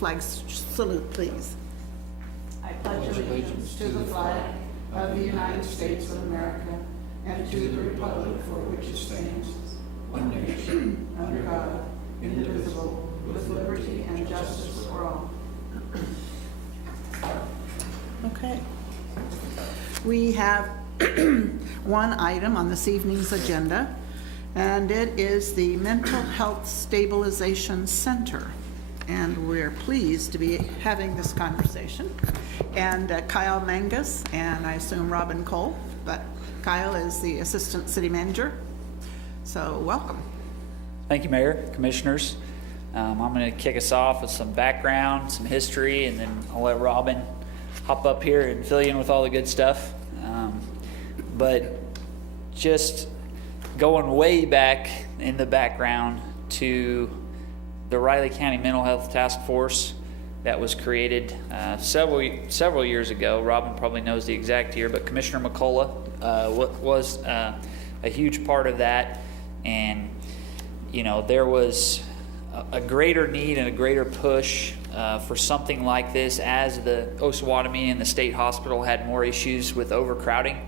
flag salute, please. I pledge allegiance to the flag of the United States of America and to the republic for which it stands, one nation, under God, indivisible, with liberty and justice for all. Okay. We have one item on this evening's agenda, and it is the Mental Health Stabilization Center. And we're pleased to be having this conversation. And Kyle Mangus, and I assume Robin Cole, but Kyle is the Assistant City Manager. So welcome. Thank you, Mayor, Commissioners. I'm going to kick us off with some background, some history, and then I'll let Robin hop up here and fill you in with all the good stuff. But just going way back in the background to the Riley County Mental Health Task Force that was created several years ago. Robin probably knows the exact year, but Commissioner McCullough was a huge part of that. And, you know, there was a greater need and a greater push for something like this as the Osawatomie and the state hospital had more issues with overcrowding.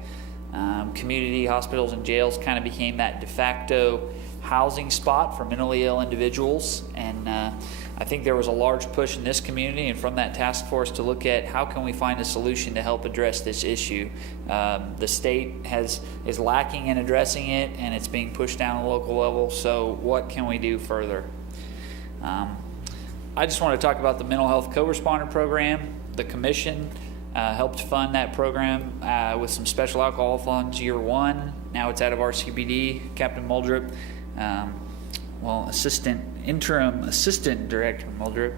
Community hospitals and jails kind of became that de facto housing spot for mentally ill individuals, and I think there was a large push in this community and from that task force to look at how can we find a solution to help address this issue. The state is lacking in addressing it, and it's being pushed down at the local level, so what can we do further? I just want to talk about the mental health co-responder program. The commission helped fund that program with some special alcohol funds year one. Now it's out of RCBD. Captain Muldrip, interim assistant director Muldrip,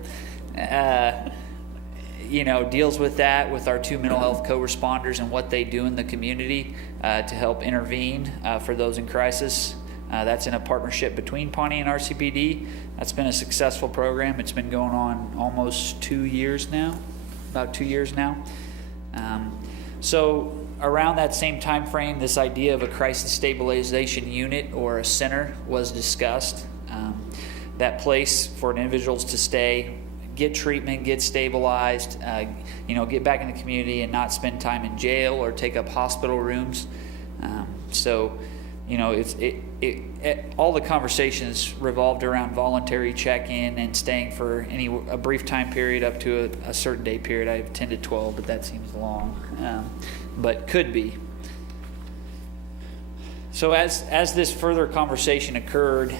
deals with that with our two mental health co-responders and what they do in the community to help intervene for those in crisis. That's in a partnership between Pawnee and RCPD. That's been a successful program. It's been going on almost 2 years now, about 2 years now. So around that same time frame, this idea of a crisis stabilization unit or a center was discussed. That place for individuals to stay, get treatment, get stabilized, get back in the community and not spend time in jail or take up hospital rooms. All the conversations revolved around voluntary check-in and staying for a brief time period up to a certain day period. I have 10 to 12, but that seems long, but could be. So as this further conversation occurred,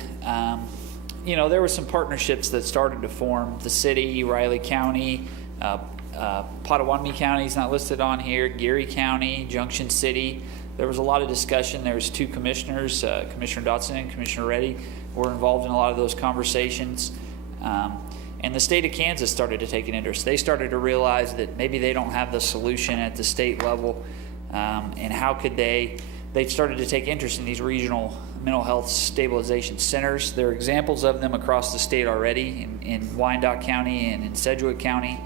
there were some partnerships that started to form. The city, Riley County, Potawatomi County is not listed on here, Geary County, Junction City. There was a lot of discussion. There was two commissioners, Commissioner Dotson and Commissioner Reddy, were involved in a lot of those conversations. And the state of Kansas started to take an interest. They started to realize that maybe they don't have the solution at the state level, and how could they started to take interest in these regional mental health stabilization centers. There are examples of them across the state already in Wyandotte County and in Sedgwick County,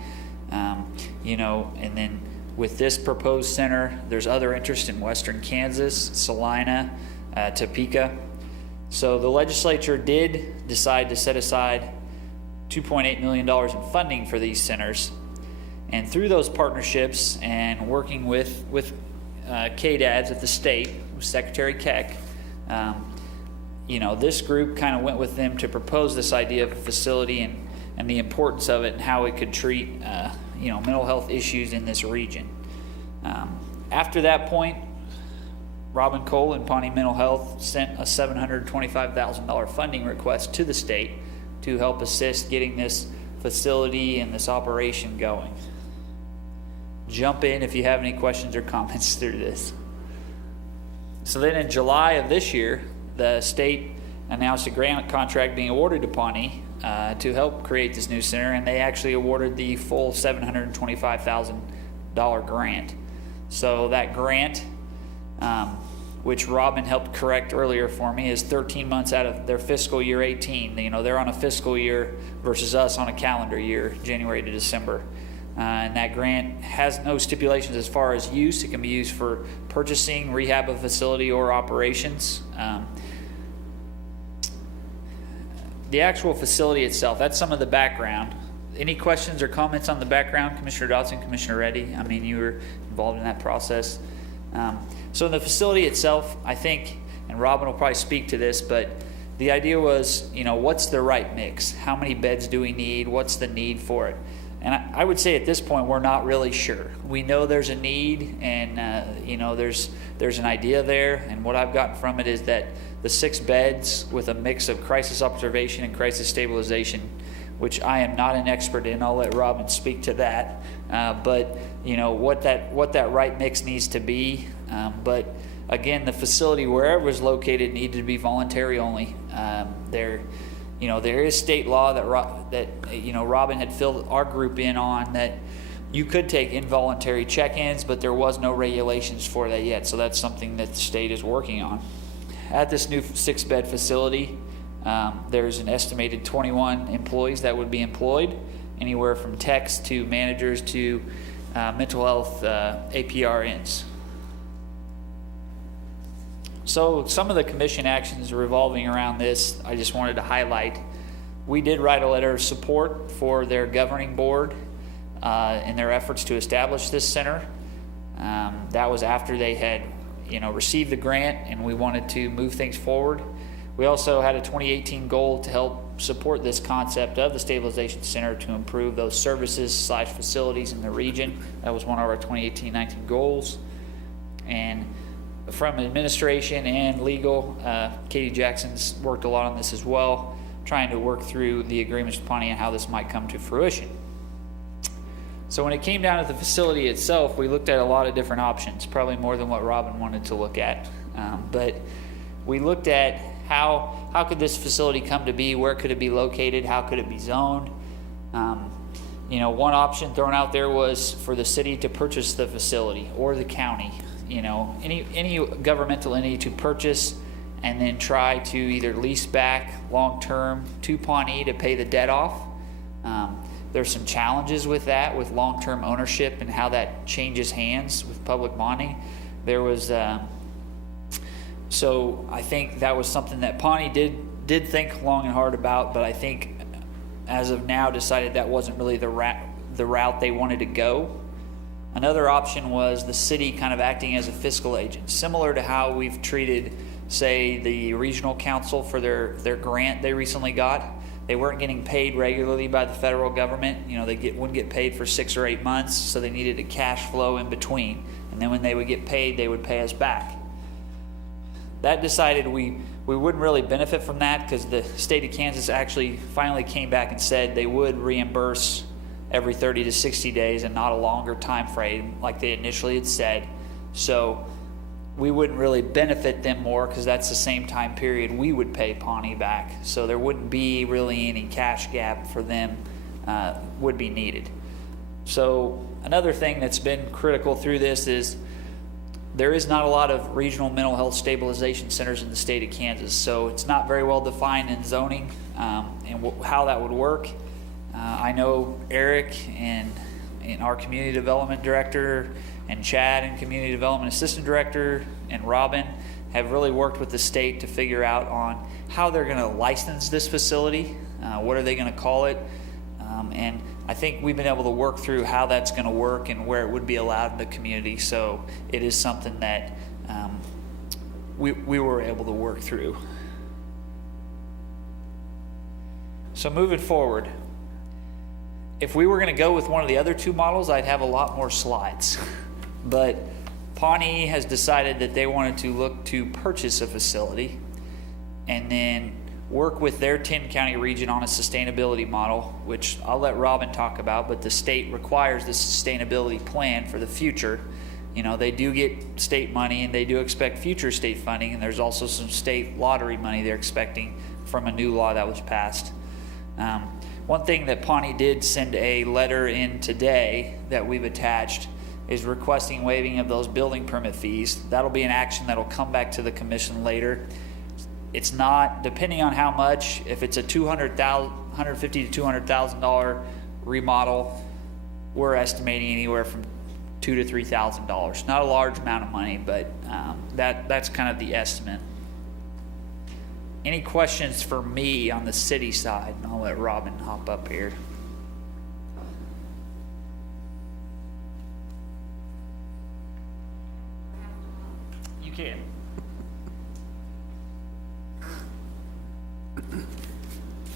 and then with this proposed center, there's other interest in western Kansas, Salina, Topeka. So the legislature did decide to set aside $2.8 million in funding for these centers. And through those partnerships and working with KDADS at the state, with Secretary Keck, this group kind of went with them to propose this idea of a facility and the importance of it and how it could treat mental health issues in this region. After that point, Robin Cole and Pawnee Mental Health sent a $725,000 funding request to the state to help assist getting this facility and this operation going. Jump in if you have any questions or comments through this. So then in July of this year, the state announced a grant contract being awarded to Pawnee to help create this new center, and they actually awarded the full $725,000 grant. So that grant, which Robin helped correct earlier for me, is 13 months out of their fiscal year 18. They're on a fiscal year versus us on a calendar year, January to December. And that grant has no stipulations as far as use. It can be used for purchasing, rehab of a facility, or operations. The actual facility itself, that's some of the background. any questions or comments on the background, Commissioner Dodson, Commissioner Reddy? I mean, you were involved in that process. So in the facility itself, I think, and Robin will probably speak to this, but the idea was, what's the right mix? How many beds do we need? What's the need for it? And I would say at this point, we're not really sure. We know there's a need, and there's an idea there. And what I've gotten from it is that the 6 beds with a mix of crisis observation and crisis stabilization, which I am not an expert in. I'll let Robin speak to that. But what that right mix needs to be. But again, the facility wherever it was located needed to be voluntary only. There is state law that Robin had filled our group in on, that you could take involuntary check-ins, but there was no regulations for that yet. So that's something that the state is working on. At this new 6-bed facility, there's an estimated 21 employees that would be employed, anywhere from techs to managers to mental health APRNs. So some of the commission actions revolving around this, I just wanted to highlight. We did write a letter of support for their governing board in their efforts to establish this center. That was after they had, received the grant, and we wanted to move things forward. We also had a 2018 goal to help support this concept of the Stabilization Center to improve those services / facilities in the region. That was one of our 2018-19 goals. And from administration and legal, Katie Jackson's worked a lot on this as well, trying to work through the agreements with Pawnee and how this might come to fruition. So when it came down to the facility itself, we looked at a lot of different options, probably more than what Robin wanted to look at. But we looked at how could this facility come to be, where could it be located, how could it be zoned. One option thrown out there was for the city to purchase the facility, or the county. Any governmental entity to purchase and then try to either lease back long-term to Pawnee to pay the debt off. There's some challenges with that, with long-term ownership and how that changes hands with public money. There was, so I think that was something that Pawnee did think long and hard about, but I think as of now decided that wasn't really the route they wanted to go. Another option was the city kind of acting as a fiscal agent, similar to how we've treated, say, the regional council for their grant they recently got. They weren't getting paid regularly by the federal government. They wouldn't get paid for 6 or 8 months, so they needed a cash flow in between. And then when they would get paid, they would pay us back. That decided we wouldn't really benefit from that, because the state of Kansas actually finally came back and said they would reimburse every 30 to 60 days and not a longer time frame like they initially had said. So we wouldn't really benefit them more, because that's the same time period we would pay Pawnee back. So there wouldn't be really any cash gap for them would be needed. So another thing that's been critical through this is there is not a lot of regional mental health stabilization centers in the state of Kansas. So it's not very well defined in zoning and how that would work. I know Eric and our community development director, and Chad and community development assistant director, and Robin have really worked with the state to figure out on how they're going to license this facility. What are they going to call it? And I think we've been able to work through how that's going to work and where it would be allowed in the community. So it is something that we were able to work through. So moving forward, if we were going to go with one of the other 2 models, I'd have a lot more slides. But Pawnee has decided that they wanted to look to purchase a facility and then work with their 10-county region on a sustainability model, which I'll let Robin talk about, but the state requires the sustainability plan for the future. They do get state money, and they do expect future state funding, and there's also some state lottery money they're expecting from a new law that was passed. One thing that Pawnee did send a letter in today that we've attached is requesting waiving of those building permit fees. That'll be an action that'll come back to the commission later. It's not, depending on how much, if it's a $150,000 to $200,000 remodel, we're estimating anywhere from $2,000 to $3,000. Not a large amount of money, but that's kind of the estimate. Any questions for me on the city side? And I'll let Robin hop up here. Kim.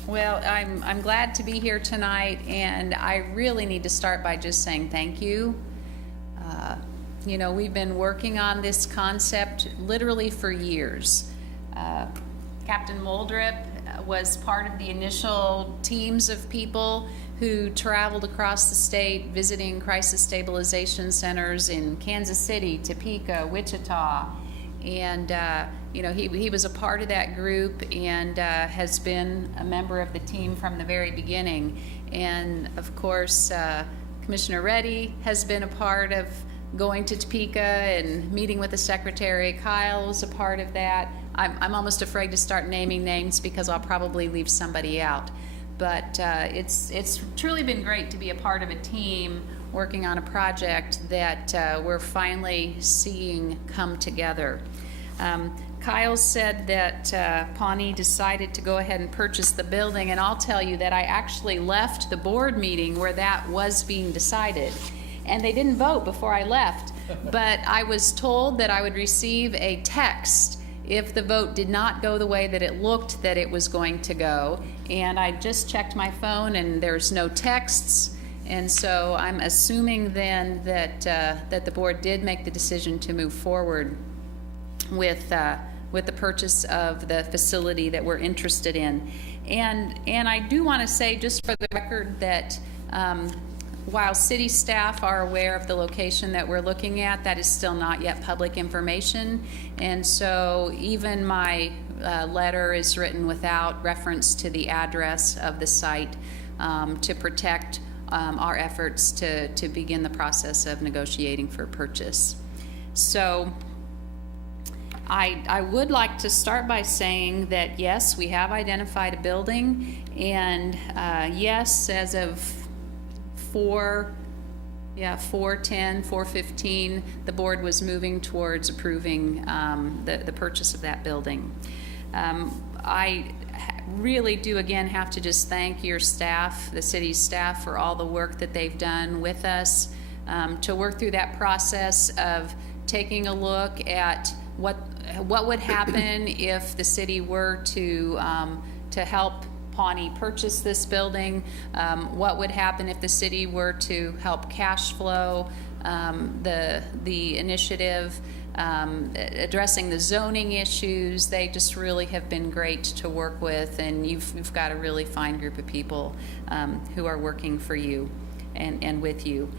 Well, I'm glad to be here tonight, and I really need to start by just saying thank you. You know, we've been working on this concept literally for years. Captain Muldrip was part of the initial teams of people who traveled across the state visiting crisis stabilization centers in Kansas City, Topeka, Wichita, and you know, he was a part of that group and has been a member of the team from the very beginning. And of course, Commissioner Reddy has been a part of going to Topeka and meeting with the secretary. Kyle was a part of that. I'm almost afraid to start naming names because I'll probably leave somebody out. But it's truly been great to be a part of a team working on a project that we're finally seeing come together. Kyle said that Pawnee decided to go ahead and purchase the building, and I'll tell you that I actually left the board meeting where that was being decided. And they didn't vote before I left, but I was told that I would receive a text if the vote did not go the way that it looked that it was going to go. And I just checked my phone and there's no texts. And so I'm assuming then that that the board did make the decision to move forward with the purchase of the facility that we're interested in. And I do want to say, just for the record, that while city staff are aware of the location that we're looking at, that is still not yet public information. And so even my letter is written without reference to the address of the site to protect our efforts to begin the process of negotiating for purchase. So I would like to start by saying that yes, we have identified a building, and yes, as of 4/10/4/15, the board was moving towards approving the purchase of that building. I really do again have to just thank your staff, the city's staff, for all the work that they've done with us to work through that process of taking a look at what would happen if the city were to help Pawnee purchase this building, what would happen if the city were to help cash flow the initiative, addressing the zoning issues. They just really have been great to work with, and you've got a really fine group of people who are working for you and with you.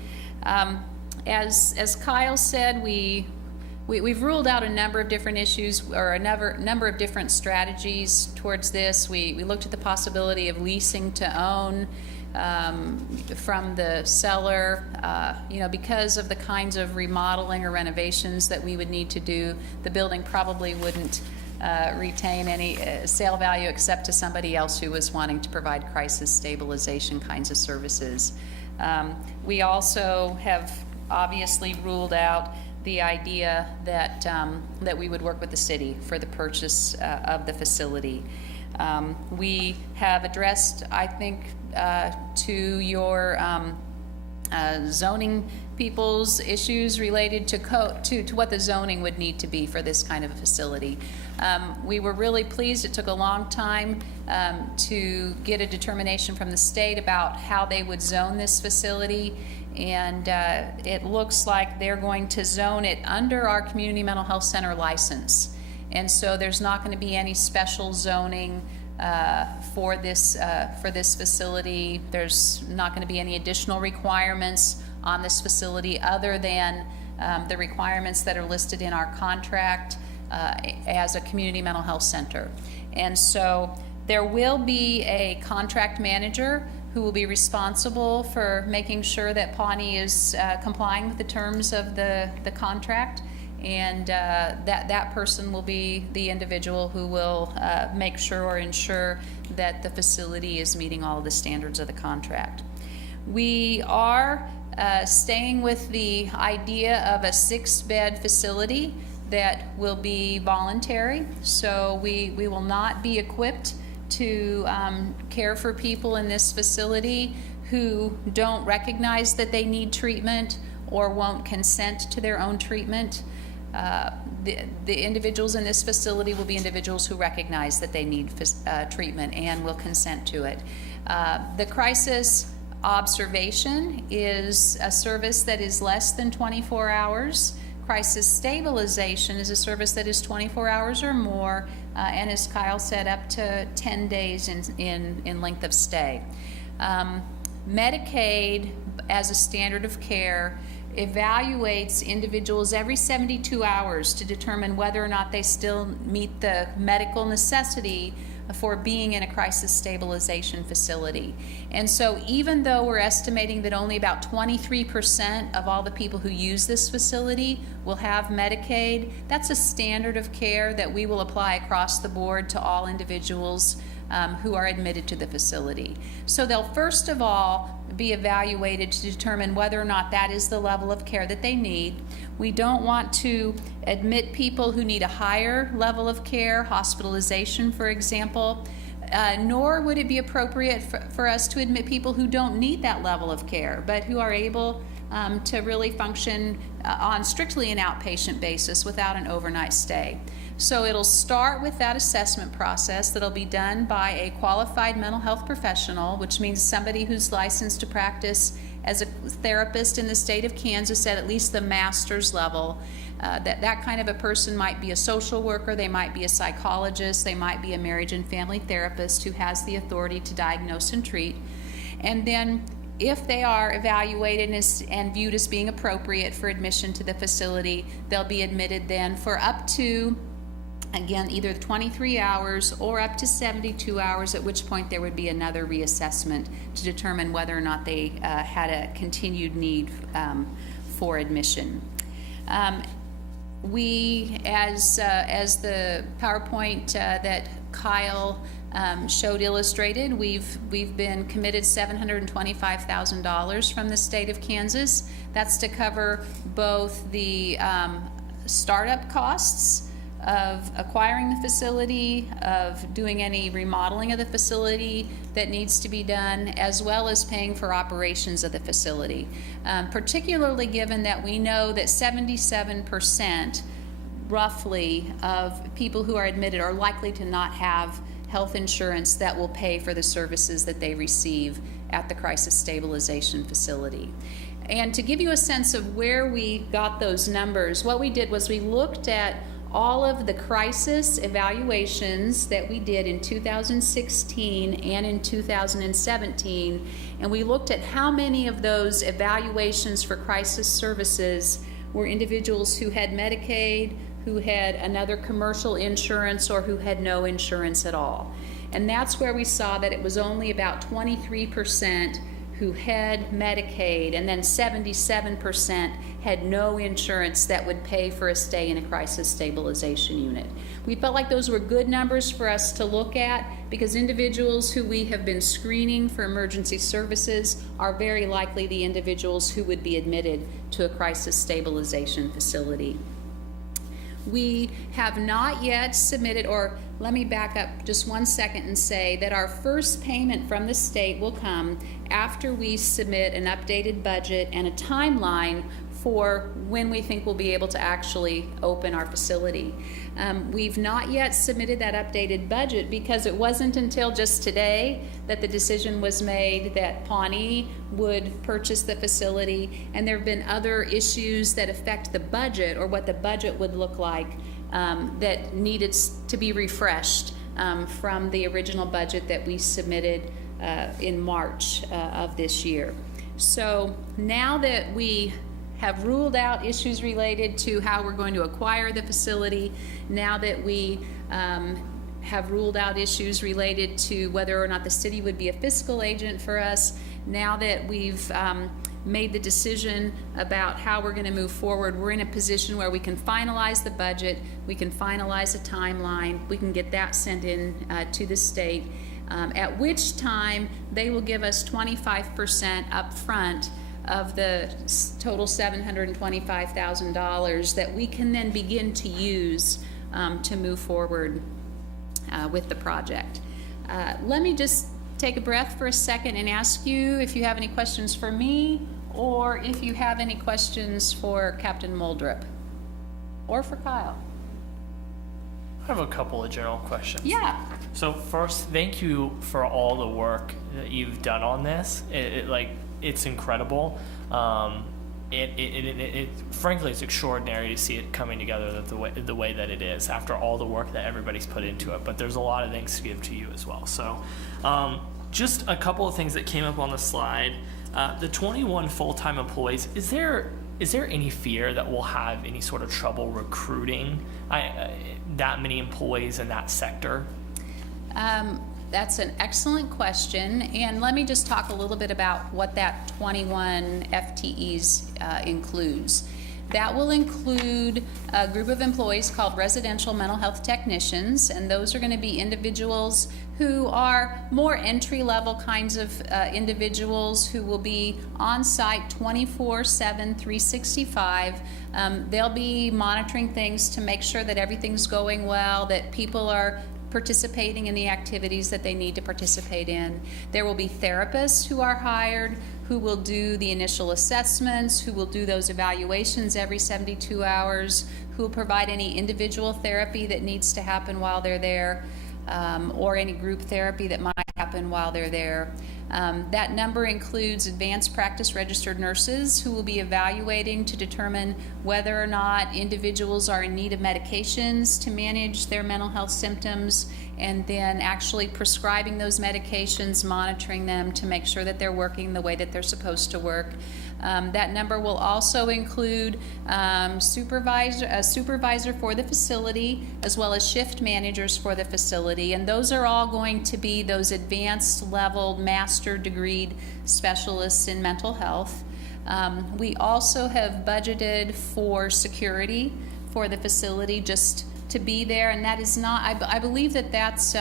As Kyle said, we've ruled out a number of different issues, or a number of different strategies towards this. We looked at the possibility of leasing to own from the seller. You know, because of the kinds of remodeling or renovations that we would need to do, the building probably wouldn't retain any sale value except to somebody else who was wanting to provide crisis stabilization kinds of services. We also have obviously ruled out the idea that that we would work with the city for the purchase of the facility. We have addressed, I think, to your zoning people's issues related to what the zoning would need to be for this kind of a facility. We were really pleased. It took a long time to get a determination from the state about how they would zone this facility, and it looks like they're going to zone it under our community mental health center license. And so there's not going to be any special zoning for this facility. There's not going to be any additional requirements on this facility other than the requirements that are listed in our contract as a community mental health center. And so there will be a contract manager who will be responsible for making sure that Pawnee is complying with the terms of the contract. And that person will be the individual who will make sure or ensure that the facility is meeting all of the standards of the contract. We are staying with the idea of a 6-bed facility that will be voluntary. So we will not be equipped to care for people in this facility who don't recognize that they need treatment or won't consent to their own treatment. the individuals in this facility will be individuals who recognize that they need treatment and will consent to it. The crisis observation is a service that is less than 24 hours. Crisis stabilization is a service that is 24 hours or more, and as Kyle said, up to 10 days in length of stay. Medicaid, as a standard of care, evaluates individuals every 72 hours to determine whether or not they still meet the medical necessity for being in a crisis stabilization facility. And so even though we're estimating that only about 23% of all the people who use this facility will have Medicaid, that's a standard of care that we will apply across the board to all individuals who are admitted to the facility. So they'll first of all be evaluated to determine whether or not that is the level of care that they need. We don't want to admit people who need a higher level of care, hospitalization, for example, nor would it be appropriate for us to admit people who don't need that level of care, but who are able to really function on strictly an outpatient basis without an overnight stay. So it'll start with that assessment process that'll be done by a qualified mental health professional, which means somebody who's licensed to practice as a therapist in the state of Kansas at least the master's level. That kind of a person might be a social worker, they might be a psychologist, they might be a marriage and family therapist who has the authority to diagnose and treat. And then if they are evaluated and viewed as being appropriate for admission to the facility, they'll be admitted then for up to, again, either 23 hours or up to 72 hours, at which point there would be another reassessment to determine whether or not they had a continued need for admission. We, as the PowerPoint that Kyle showed illustrated, we've been committed $725,000 from the state of Kansas. That's to cover both the startup costs of acquiring the facility, of doing any remodeling of the facility that needs to be done, as well as paying for operations of the facility. Particularly given that we know that 77% roughly of people who are admitted are likely to not have health insurance that will pay for the services that they receive at the crisis stabilization facility. And to give you a sense of where we got those numbers, what we did was we looked at all of the crisis evaluations that we did in 2016 and in 2017, and we looked at how many of those evaluations for crisis services were individuals who had Medicaid, who had another commercial insurance, or who had no insurance at all. And that's where we saw that it was only about 23% who had Medicaid, and then 77% had no insurance that would pay for a stay in a crisis stabilization unit. We felt like those were good numbers for us to look at because individuals who we have been screening for emergency services are very likely the individuals who would be admitted to a crisis stabilization facility. We have not yet submitted, or let me back up just 1 second and say that our first payment from the state will come after we submit an updated budget and a timeline for when we think we'll be able to actually open our facility. We've not yet submitted that updated budget because it wasn't until just today that the decision was made that Pawnee would purchase the facility, and there have been other issues that affect the budget or what the budget would look like that needed to be refreshed from the original budget that we submitted in March of this year. So now that we have ruled out issues related to how we're going to acquire the facility, now that we have ruled out issues related to whether or not the city would be a fiscal agent for us, now that we've made the decision about how we're going to move forward, we're in a position where we can finalize the budget, we can finalize a timeline, we can get that sent in to the state, at which time they will give us 25% up front of the total $725,000 that we can then begin to use to move forward with the project. Let me just take a breath for a second and ask you if you have any questions for me or if you have any questions for Captain Muldrup or for Kyle. I have a couple of general questions. Yeah. So first, thank you for all the work that you've done on this. It's incredible. Frankly, it's extraordinary to see it coming together the way that it is after all the work that everybody's put into it. But there's a lot of thanks to give to you as well. So, just a couple of things that came up on the slide. The 21 full-time employees. Is there any fear that we'll have any sort of trouble recruiting that many employees in that sector? That's an excellent question, and let me just talk a little bit about what that 21 FTEs includes. That will include a group of employees called residential mental health technicians, and those are going to be individuals who are more entry-level kinds of individuals who will be on site 24/7, 365. They'll be monitoring things to make sure that everything's going well, that people are participating in the activities that they need to participate in. There will be therapists who are hired, who will do the initial assessments, who will do those evaluations every 72 hours, who will provide any individual therapy that needs to happen while they're there, or any group therapy that might happen while they're there. That number includes advanced practice registered nurses who will be evaluating to determine whether or not individuals are in need of medications to manage their mental health symptoms, and then actually prescribing those medications, monitoring them to make sure that they're working the way that they're supposed to work. That number will also include a supervisor for the facility, as well as shift managers for the facility, and those are all going to be those advanced level master degreed specialists in mental health. We also have budgeted for security for the facility just to be there, and that is not, I believe that that's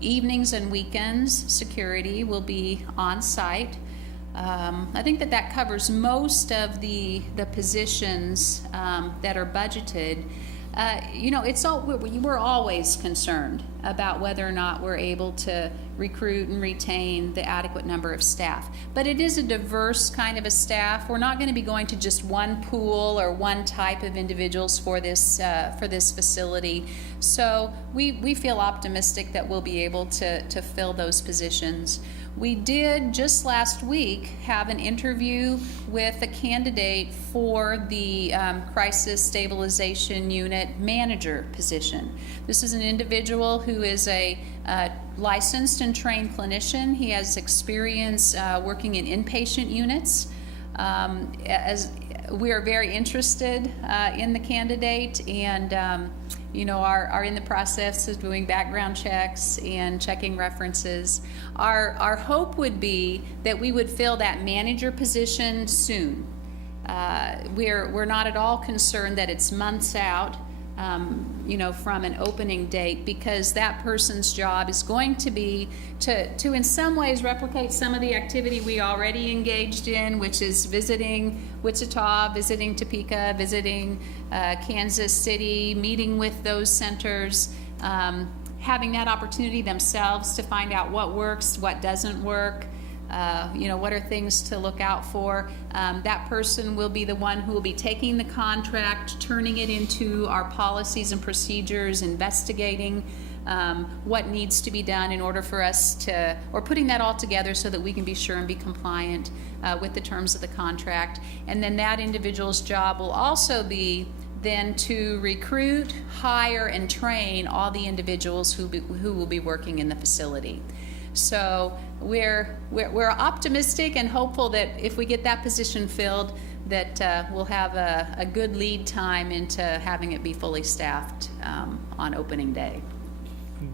evenings and weekends security will be on site. I think that covers most of the positions that are budgeted. We're always concerned about whether or not we're able to recruit and retain the adequate number of staff. But it is a diverse kind of a staff. We're not going to be going to just one pool or one type of individuals for this facility. So we feel optimistic that we'll be able to fill those positions. We did just last week have an interview with a candidate for the Crisis Stabilization Unit manager position. This is an individual who is a licensed and trained clinician. He has experience working in inpatient units. As we are very interested in the candidate, and are in the process of doing background checks and checking references. Our hope would be that we would fill that manager position soon. We're not at all concerned that it's months out, from an opening date, because that person's job is going to be to in some ways replicate some of the activity we already engaged in, which is visiting Wichita, visiting Topeka, visiting Kansas City, meeting with those centers, having that opportunity themselves to find out what works, what doesn't work, what are things to look out for. That person will be the one who will be taking the contract, turning it into our policies and procedures, investigating what needs to be done in order for us or putting that all together so that we can be sure and be compliant with the terms of the contract. And then that individual's job will also be then to recruit, hire, and train all the individuals who will be working in the facility. So we're optimistic and hopeful that if we get that position filled, that we'll have a good lead time into having it be fully staffed on opening day.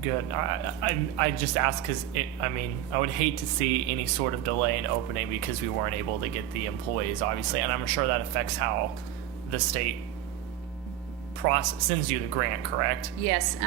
Good. I just asked because I would hate to see any sort of delay in opening because we weren't able to get the employees, obviously, and I'm sure that affects how the state sends you the grant, correct? Yes.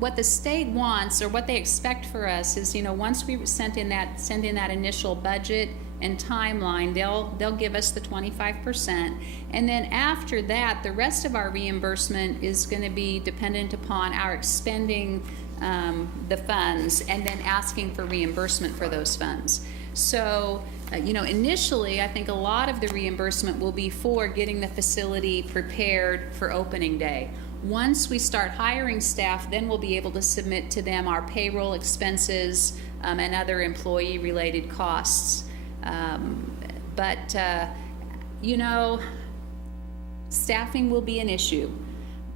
What the state wants, or what they expect for us, is once we send in that initial budget and timeline, they'll give us the 25%, and then after that, the rest of our reimbursement is going to be dependent upon our expending the funds and then asking for reimbursement for those funds. So, initially, I think a lot of the reimbursement will be for getting the facility prepared for opening day. Once we start hiring staff, then we'll be able to submit to them our payroll expenses and other employee-related costs. But you know, staffing will be an issue,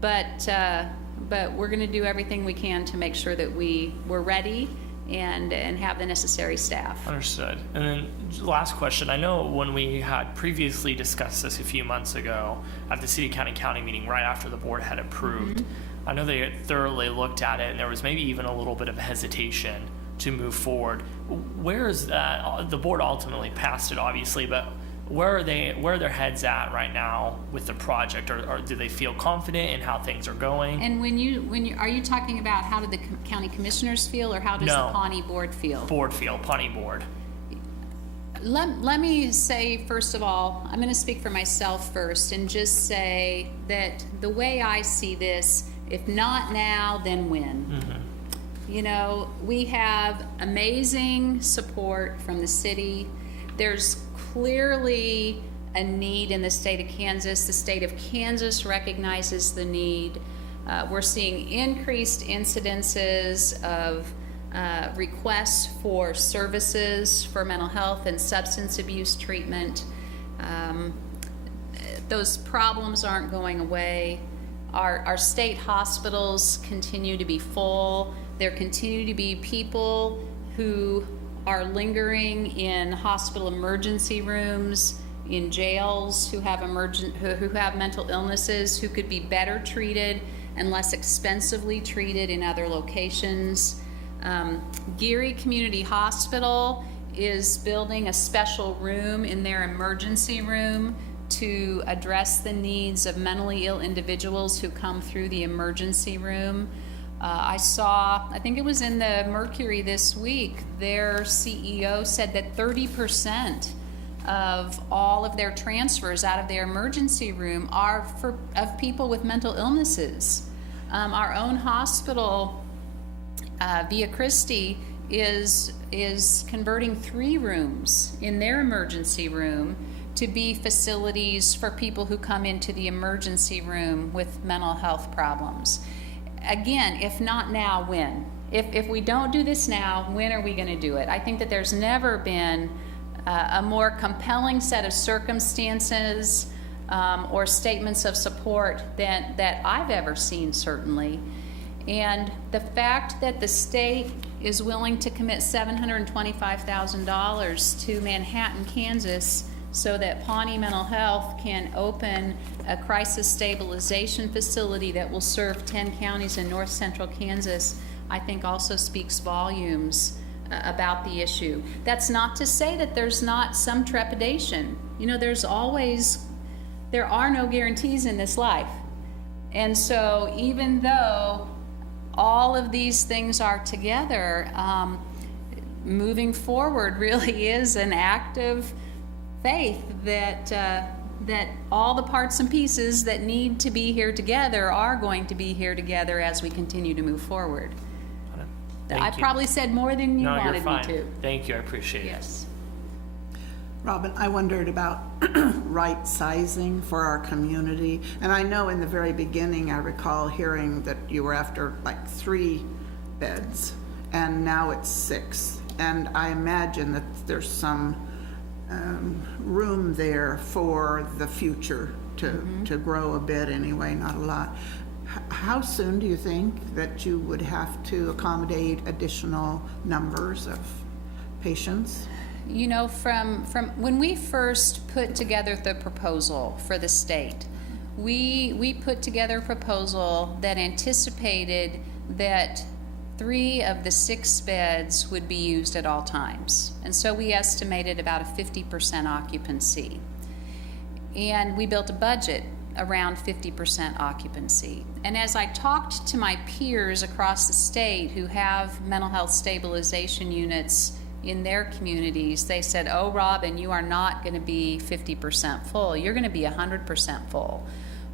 but we're going to do everything we can to make sure that we're ready and have the necessary staff. Understood. And then last question. I know when we had previously discussed this a few months ago at the city county meeting right after the board had approved, I know they had thoroughly looked at it and there was maybe even a little bit of hesitation to move forward. Where is that? The board ultimately passed it, obviously, but where are their heads at right now with the project, or do they feel confident in how things are going? And when you are you talking about how did the county commissioners feel, or how does No. the Pawnee board feel? Pawnee board. Let me say, first of all, I'm going to speak for myself first and just say that the way I see this, if not now, then when? You know, we have amazing support from the city. There's clearly a need in the state of Kansas. The state of Kansas recognizes the need. We're seeing increased incidences of requests for services for mental health and substance abuse treatment. Those problems aren't going away. Our state hospitals continue to be full. There continue to be people who are lingering in hospital emergency rooms, in jails, who have mental illnesses, who could be better treated and less expensively treated in other locations. Geary Community Hospital is building a special room in their emergency room to address the needs of mentally ill individuals who come through the emergency room. I think it was in the Mercury this week, their CEO said that 30% of all of their transfers out of their emergency room are of people with mental illnesses. Our own hospital, Via Christi, is converting 3 rooms in their emergency room to be facilities for people who come into the emergency room with mental health problems. Again, if not now, when? If we don't do this now, when are we going to do it? I think that there's never been a more compelling set of circumstances or statements of support that I've ever seen, certainly. And the fact that the state is willing to commit $725,000 to Manhattan, Kansas, so that Pawnee Mental Health can open a crisis stabilization facility that will serve 10 counties in north central Kansas, I think also speaks volumes about the issue. That's not to say that there's not some trepidation. You know, there are no guarantees in this life. And so even though all of these things are together, moving forward really is an act of faith that all the parts and pieces that need to be here together are going to be here together as we continue to move forward. I probably said more than you wanted me to. Thank you, I appreciate it. Yes. Robin, I wondered about right sizing for our community. And I know in the very beginning, I recall hearing that you were after like 3 beds, and now it's 6. And I imagine that there's some room there for the future to grow a bit anyway, not a lot. How soon do you think that you would have to accommodate additional numbers of patients? You know, from when we first put together the proposal for the state, we put together a proposal that anticipated that 3 of the 6 beds would be used at all times. And so we estimated about a 50% occupancy. And we built a budget around 50% occupancy. And as I talked to my peers across the state who have mental health stabilization units in their communities, they said, "Oh, Robin, you are not going to be 50% full. You're going to be 100% full."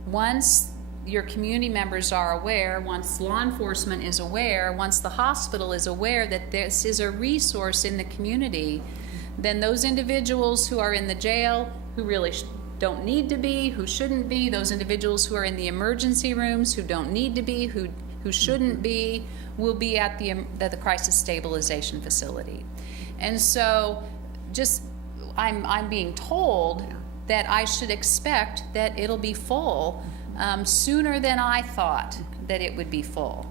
Once your community members are aware, once law enforcement is aware, once the hospital is aware that this is a resource in the community, then those individuals who are in the jail, who really don't need to be, who shouldn't be, those individuals who are in the emergency rooms who don't need to be, who shouldn't be, will be at the crisis stabilization facility. And so just, I'm being told that I should expect that it'll be full sooner than I thought that it would be full.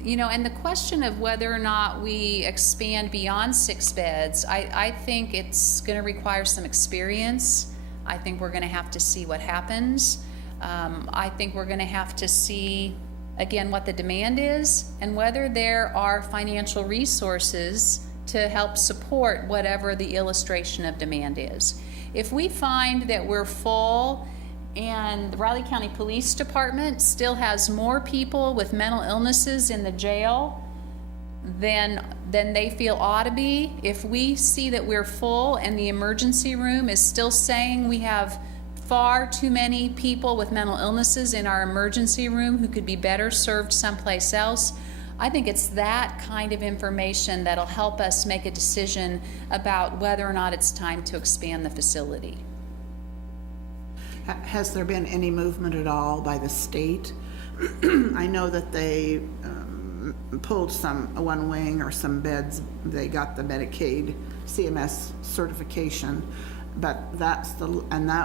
You know, and the question of whether or not we expand beyond 6 beds, I think it's going to require some experience. I think we're going to have to see what happens. I think we're going to have to see, again, what the demand is and whether there are financial resources to help support whatever the illustration of demand is. If we find that we're full and the Riley County Police Department still has more people with mental illnesses in the jail than they feel ought to be, if we see that we're full and the emergency room is still saying we have far too many people with mental illnesses in our emergency room who could be better served someplace else, I think it's that kind of information that'll help us make a decision about whether or not it's time to expand the facility. Has there been any movement at all by the state? I know that they pulled one wing or some beds. They got the Medicaid CMS certification, but that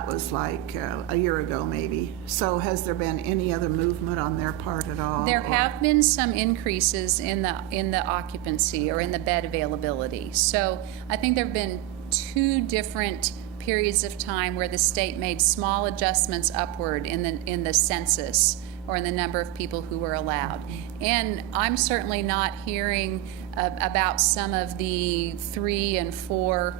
was like a year ago maybe. So has there been any other movement on their part at all? There have been some increases in the occupancy or in the bed availability. So I think there have been 2 different periods of time where the state made small adjustments upward in the census or in the number of people who were allowed. And I'm certainly not hearing about some of the 3 and 4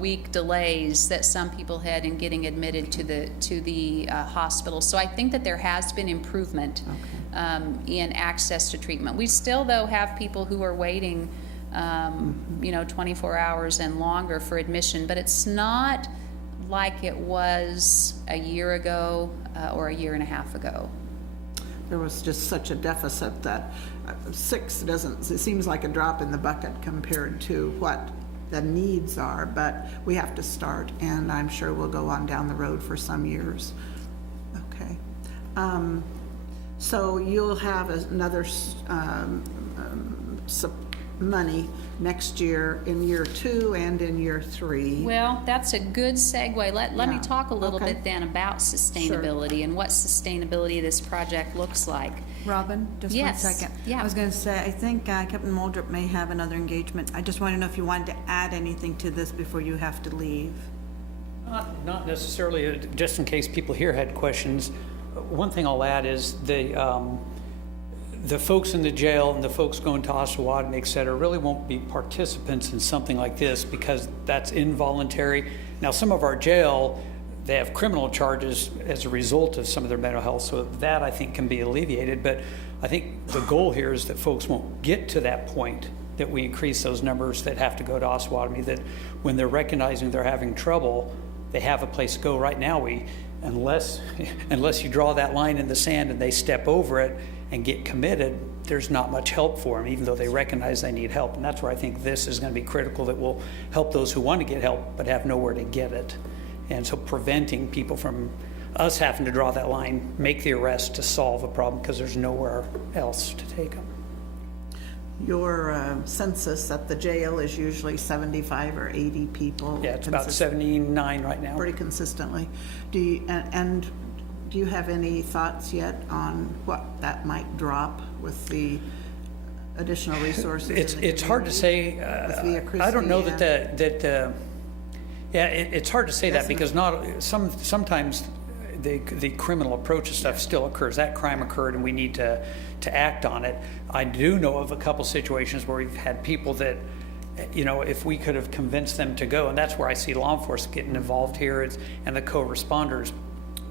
week delays that some people had in getting admitted to the hospital. So I think that there has been improvement in access to treatment. We still, though, have people who are waiting 24 hours and longer for admission, but it's not like it was a year ago or a year and a half ago. There was just such a deficit that 6 it seems like a drop in the bucket compared to what the needs are, but we have to start, and I'm sure we'll go on down the road for some years. Okay. So you'll have another money next year in year 2 and in year 3. Well, that's a good segue. Let me Yeah. talk a little Okay. bit then about sustainability and what sustainability of this project looks like. Robin, just Yes. 1 second. Yeah. I was going to say, I think Captain Muldrup may have another engagement. I just want to know if you wanted to add anything to this before you have to leave. Not necessarily, just in case people here had questions. One thing I'll add is the folks in the jail and the folks going to Osawatomie, et cetera, really won't be participants in something like this because that's involuntary. Now, some of our jail, they have criminal charges as a result of some of their mental health, so that I think can be alleviated. But I think the goal here is that folks won't get to that point, that we increase those numbers that have to go to Osawatomie, that when they're recognizing they're having trouble, they have a place to go. Right now, unless you draw that line in the sand and they step over it and get committed, there's not much help for them, even though they recognize they need help. And that's where I think this is going to be critical, that will help those who want to get help but have nowhere to get it. And so preventing people from us having to draw that line, make the arrest to solve a problem because there's nowhere else to take them. Your census at the jail is usually 75 or 80 people. Yeah, it's about 79 right now. Pretty consistently. Do you have any thoughts yet on what that might drop with the additional resources? It's hard to say. I don't know it's hard to say that because sometimes the criminal approach to stuff still occurs. That crime occurred and we need to act on it. I do know of a couple situations where we've had people that, if we could have convinced them to go, and that's where I see law enforcement getting involved here, and the co-responders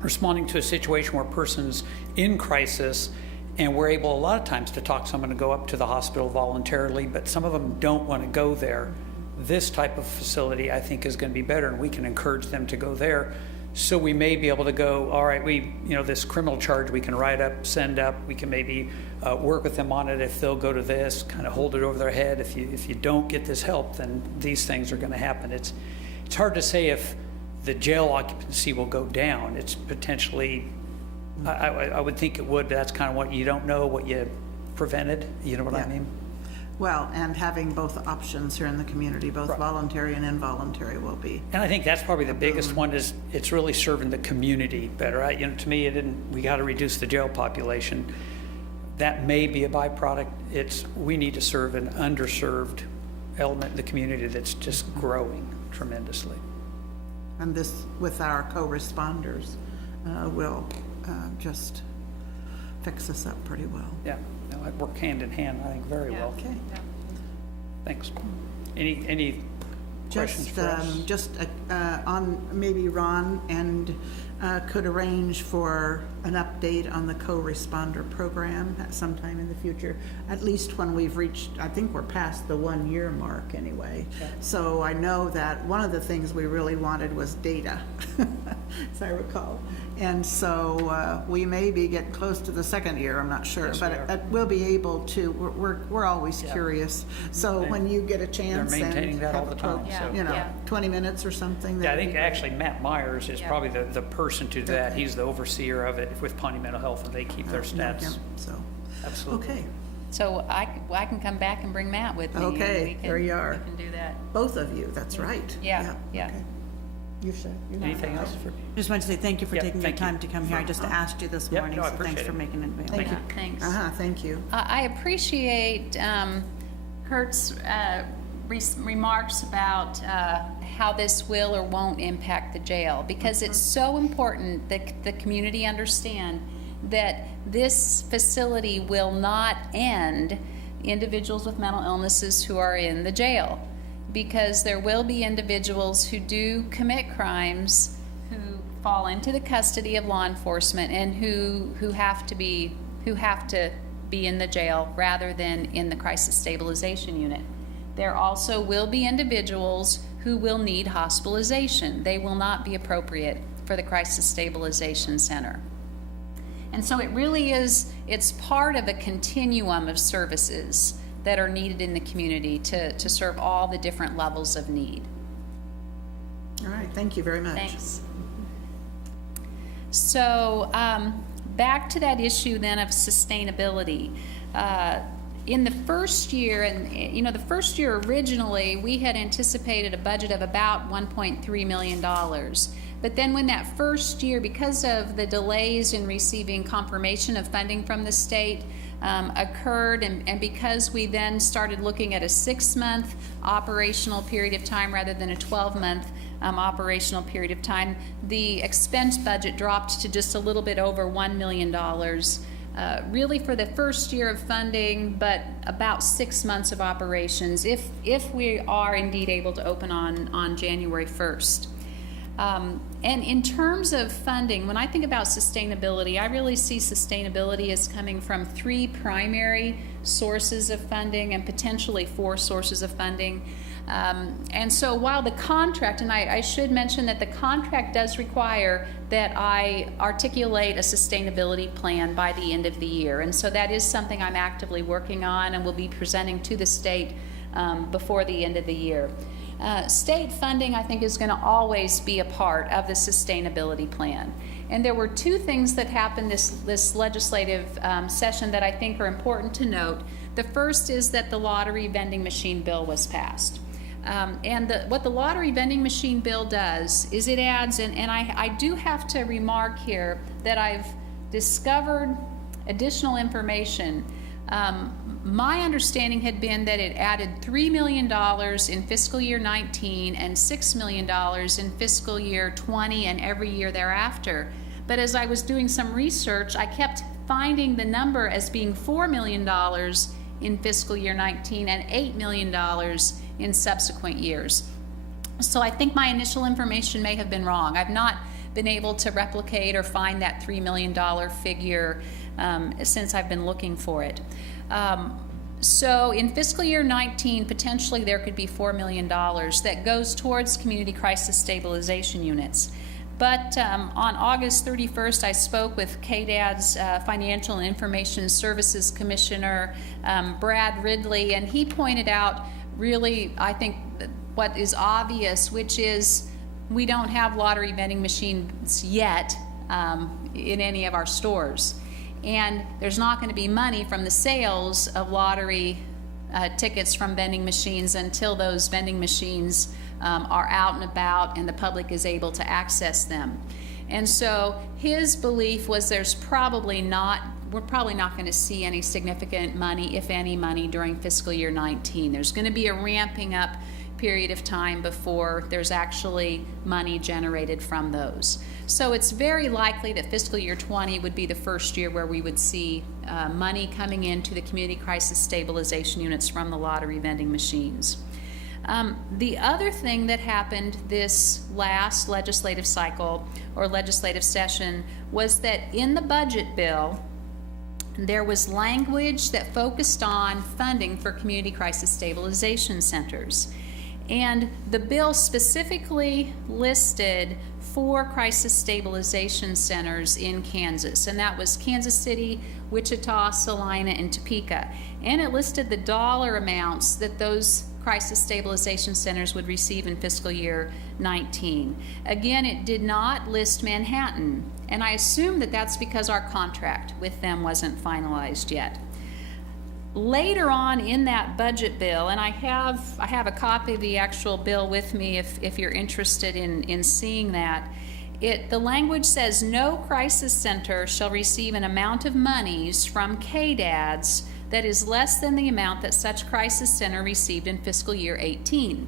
responding to a situation where a person's in crisis, and we're able a lot of times to talk someone to go up to the hospital voluntarily, but some of them don't want to go there. This type of facility, I think, is going to be better, and we can encourage them to go there. So we may be able to go, all right, this criminal charge we can write up, send up, we can maybe work with them on it if they'll go to this, kind of hold it over their head. If you don't get this help, then these things are going to happen. It's hard to say if the jail occupancy will go down. It's potentially, I would think it would, but that's kind of what you don't know, what you prevented, you know what I Yeah. mean? Well, and having both options here in the community, both Right. voluntary and involuntary will be. And I think that's probably the biggest one, is it's really serving the community better. You know, to me, we got to reduce the jail population. That may be a byproduct. We need to serve an underserved element in the community that's just growing tremendously. And this, with our co-responders, will just fix us up pretty well. Yeah, no, I work hand in hand, I think, very well. Okay. Thanks. Any questions for us? Just on, maybe Ron and could arrange for an update on the co-responder program at some time in the future, at least when we've reached, I think we're past the 1 year mark anyway. So I know that one of the things we really wanted was data, as I recall. And so we may be getting close to the 2nd year, I'm not sure, Yes, but we'll be able to, we're always curious. So when you get a chance They're maintaining and that all have the a time, talk, so. you know, Yeah. 20 minutes or something. Yeah, I that'd think be great. actually Matt Myers is Yeah. probably the person to that. Okay. He's the overseer of it with Pawnee Mental Health, and they keep their Yeah, stats. so, Absolutely. okay, So I can come back and bring Matt with me. and Okay, we can- there you are. We can do that. both of you, that's right. Yeah, yeah. okay. You said. Anything else for? Just wanted to say thank you for Yeah, taking your thank you. time to come here. I just asked you this Yep, morning, no, I so thanks appreciate for it. making it available. Thank you. Thanks. Thank you. I appreciate Kurt's remarks about how this will or won't impact the jail, because it's so important that the community understand that this facility will not end individuals with mental illnesses who are in the jail, because there will be individuals who do commit crimes who fall into the custody of law enforcement and who have to be in the jail rather than in the crisis stabilization unit. There also will be individuals who will need hospitalization. They will not be appropriate for the crisis stabilization center. And so it really is, it's part of a continuum of services that are needed in the community to serve all the different levels of need. All right, thank you very much. Thanks. So back to that issue then of sustainability. In the first year, and you know, the first year originally, we had anticipated a budget of about $1.3 million. But then when that first year, because of the delays in receiving confirmation of funding from the state occurred, and because we then started looking at a 6-month operational period of time rather than a 12-month operational period of time, the expense budget dropped to just a little bit over $1 million. Really for the first year of funding, but about 6 months of operations, if we are indeed able to open on January 1st. And in terms of funding, when I think about sustainability, I really see sustainability as coming from 3 primary sources of funding and potentially 4 sources of funding. And so while the contract, and I should mention that the contract does require that I articulate a sustainability plan by the end of the year. And so that is something I'm actively working on and will be presenting to the state before the end of the year. State funding, I think, is going to always be a part of the sustainability plan. And there were 2 things that happened this legislative session that I think are important to note. The first is that the lottery vending machine bill was passed. And what the lottery vending machine bill does is it adds, and I do have to remark here that I've discovered additional information. My understanding had been that it added $3 million in fiscal year 19 and $6 million in fiscal year 20 and every year thereafter. But as I was doing some research, I kept finding the number as being $4 million in fiscal year 19 and $8 million in subsequent years. So I think my initial information may have been wrong. I've not been able to replicate or find that $3 million figure since I've been looking for it. So in fiscal year 19, potentially there could be $4 million that goes towards community crisis stabilization units. But on August 31st, I spoke with KDAD's Financial and Information Services Commissioner, Brad Ridley, and he pointed out really, I think, what is obvious, which is we don't have lottery vending machines yet in any of our stores. And there's not going to be money from the sales of lottery tickets from vending machines until those vending machines are out and about and the public is able to access them. And so his belief was we're probably not going to see any significant money, if any money, during fiscal year 19. There's going to be a ramping up period of time before there's actually money generated from those. So it's very likely that fiscal year 20 would be the first year where we would see money coming into the community crisis stabilization units from the lottery vending machines. The other thing that happened this last legislative cycle or legislative session was that in the budget bill, there was language that focused on funding for community crisis stabilization centers. And the bill specifically listed 4 crisis stabilization centers in Kansas, and that was Kansas City, Wichita, Salina, and Topeka. And it listed the dollar amounts that those crisis stabilization centers would receive in fiscal year 19. Again, it did not list Manhattan, and I assume that that's because our contract with them wasn't finalized yet. Later on in that budget bill, and I have a copy of the actual bill with me if you're interested in seeing that, the language says no crisis center shall receive an amount of monies from KDADS that is less than the amount that such crisis center received in fiscal year 18.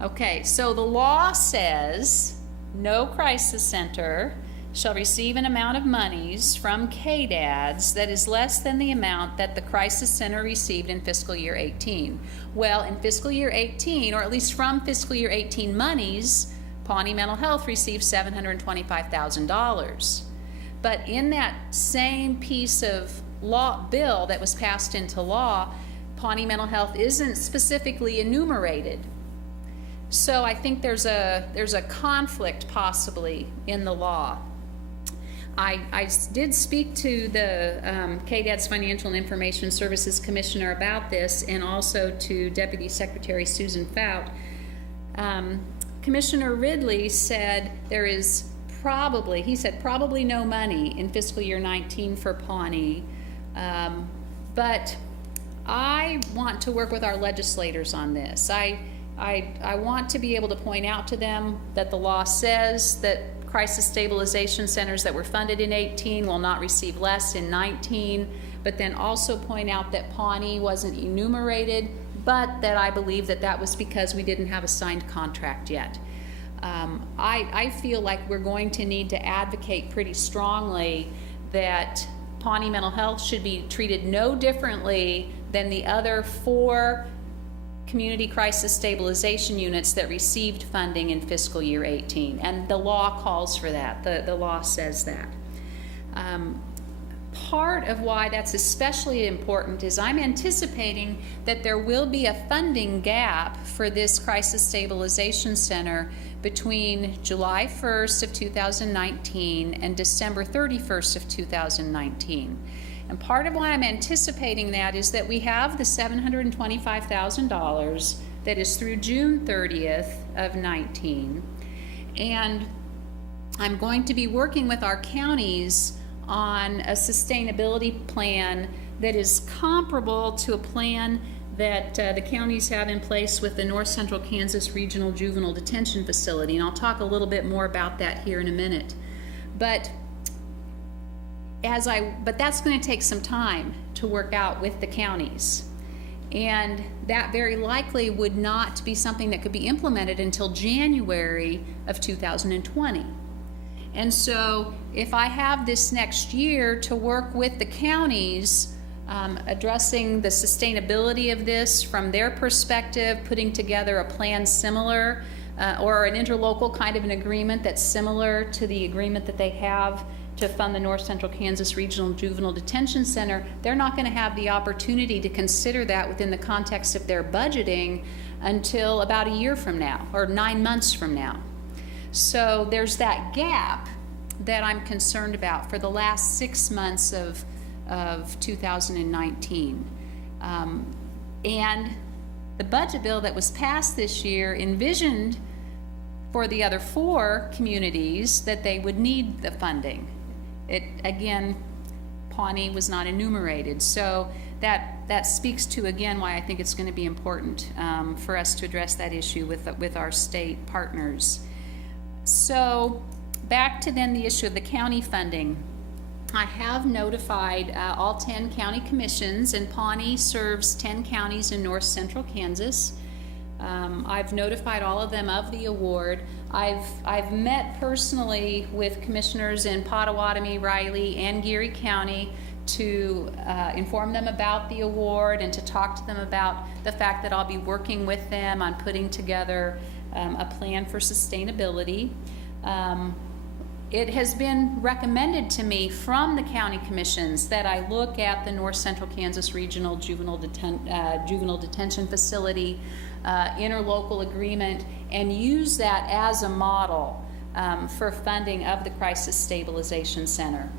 Okay, so the law says no crisis center shall receive an amount of monies from KDADS that is less than the amount that the crisis center received in fiscal year 18. Well, in fiscal year 18, or at least from fiscal year 18 monies, Pawnee Mental Health received $725,000. But in that same piece of law bill that was passed into law, Pawnee Mental Health isn't specifically enumerated. So I think there's a conflict possibly in the law. I did speak to the KDAD's Financial and Information Services Commissioner about this, and also to Deputy Secretary Susan Fout. Commissioner Ridley said probably no money in fiscal year 19 for Pawnee, but I want to work with our legislators on this. I want to be able to point out to them that the law says that crisis stabilization centers that were funded in 18 will not receive less in 19, but then also point out that Pawnee wasn't enumerated, but that I believe that was because we didn't have a signed contract yet. I feel like we're going to need to advocate pretty strongly that Pawnee Mental Health should be treated no differently than the other 4 community crisis stabilization units that received funding in fiscal year 18, and the law calls for that. The law says that. Part of why that's especially important is I'm anticipating that there will be a funding gap for this crisis stabilization center between July 1st of 2019 and December 31st of 2019. And part of why I'm anticipating that is that we have the $725,000 that is through June 30th of 19. And I'm going to be working with our counties on a sustainability plan that is comparable to a plan that the counties have in place with the North Central Kansas Regional Juvenile Detention Facility. And I'll talk a little bit more about that here in a minute. But that's going to take some time to work out with the counties. And that very likely would not be something that could be implemented until January of 2020. And so if I have this next year to work with the counties, addressing the sustainability of this from their perspective, putting together a plan similar, or an interlocal kind of an agreement that's similar to the agreement that they have to fund the North Central Kansas Regional Juvenile Detention Center, they're not going to have the opportunity to consider that within the context of their budgeting until about a year from now, or 9 months from now. So there's that gap that I'm concerned about for the last 6 months of 2019. And the budget bill that was passed this year envisioned for the other 4 communities that they would need the funding. It, again, Pawnee was not enumerated, so that speaks to, again, why I think it's going to be important for us to address that issue with our state partners. So back to then the issue of the county funding. I have notified all 10 county commissions, and Pawnee serves 10 counties in north central Kansas. I've notified all of them of the award. I've met personally with commissioners in Pottawatomie, Riley, and Geary County to inform them about the award and to talk to them about the fact that I'll be working with them on putting together a plan for sustainability. It has been recommended to me from the county commissions that I look at the North Central Kansas Regional Juvenile Detention Facility interlocal agreement and use that as a model for funding of the Crisis Stabilization Center.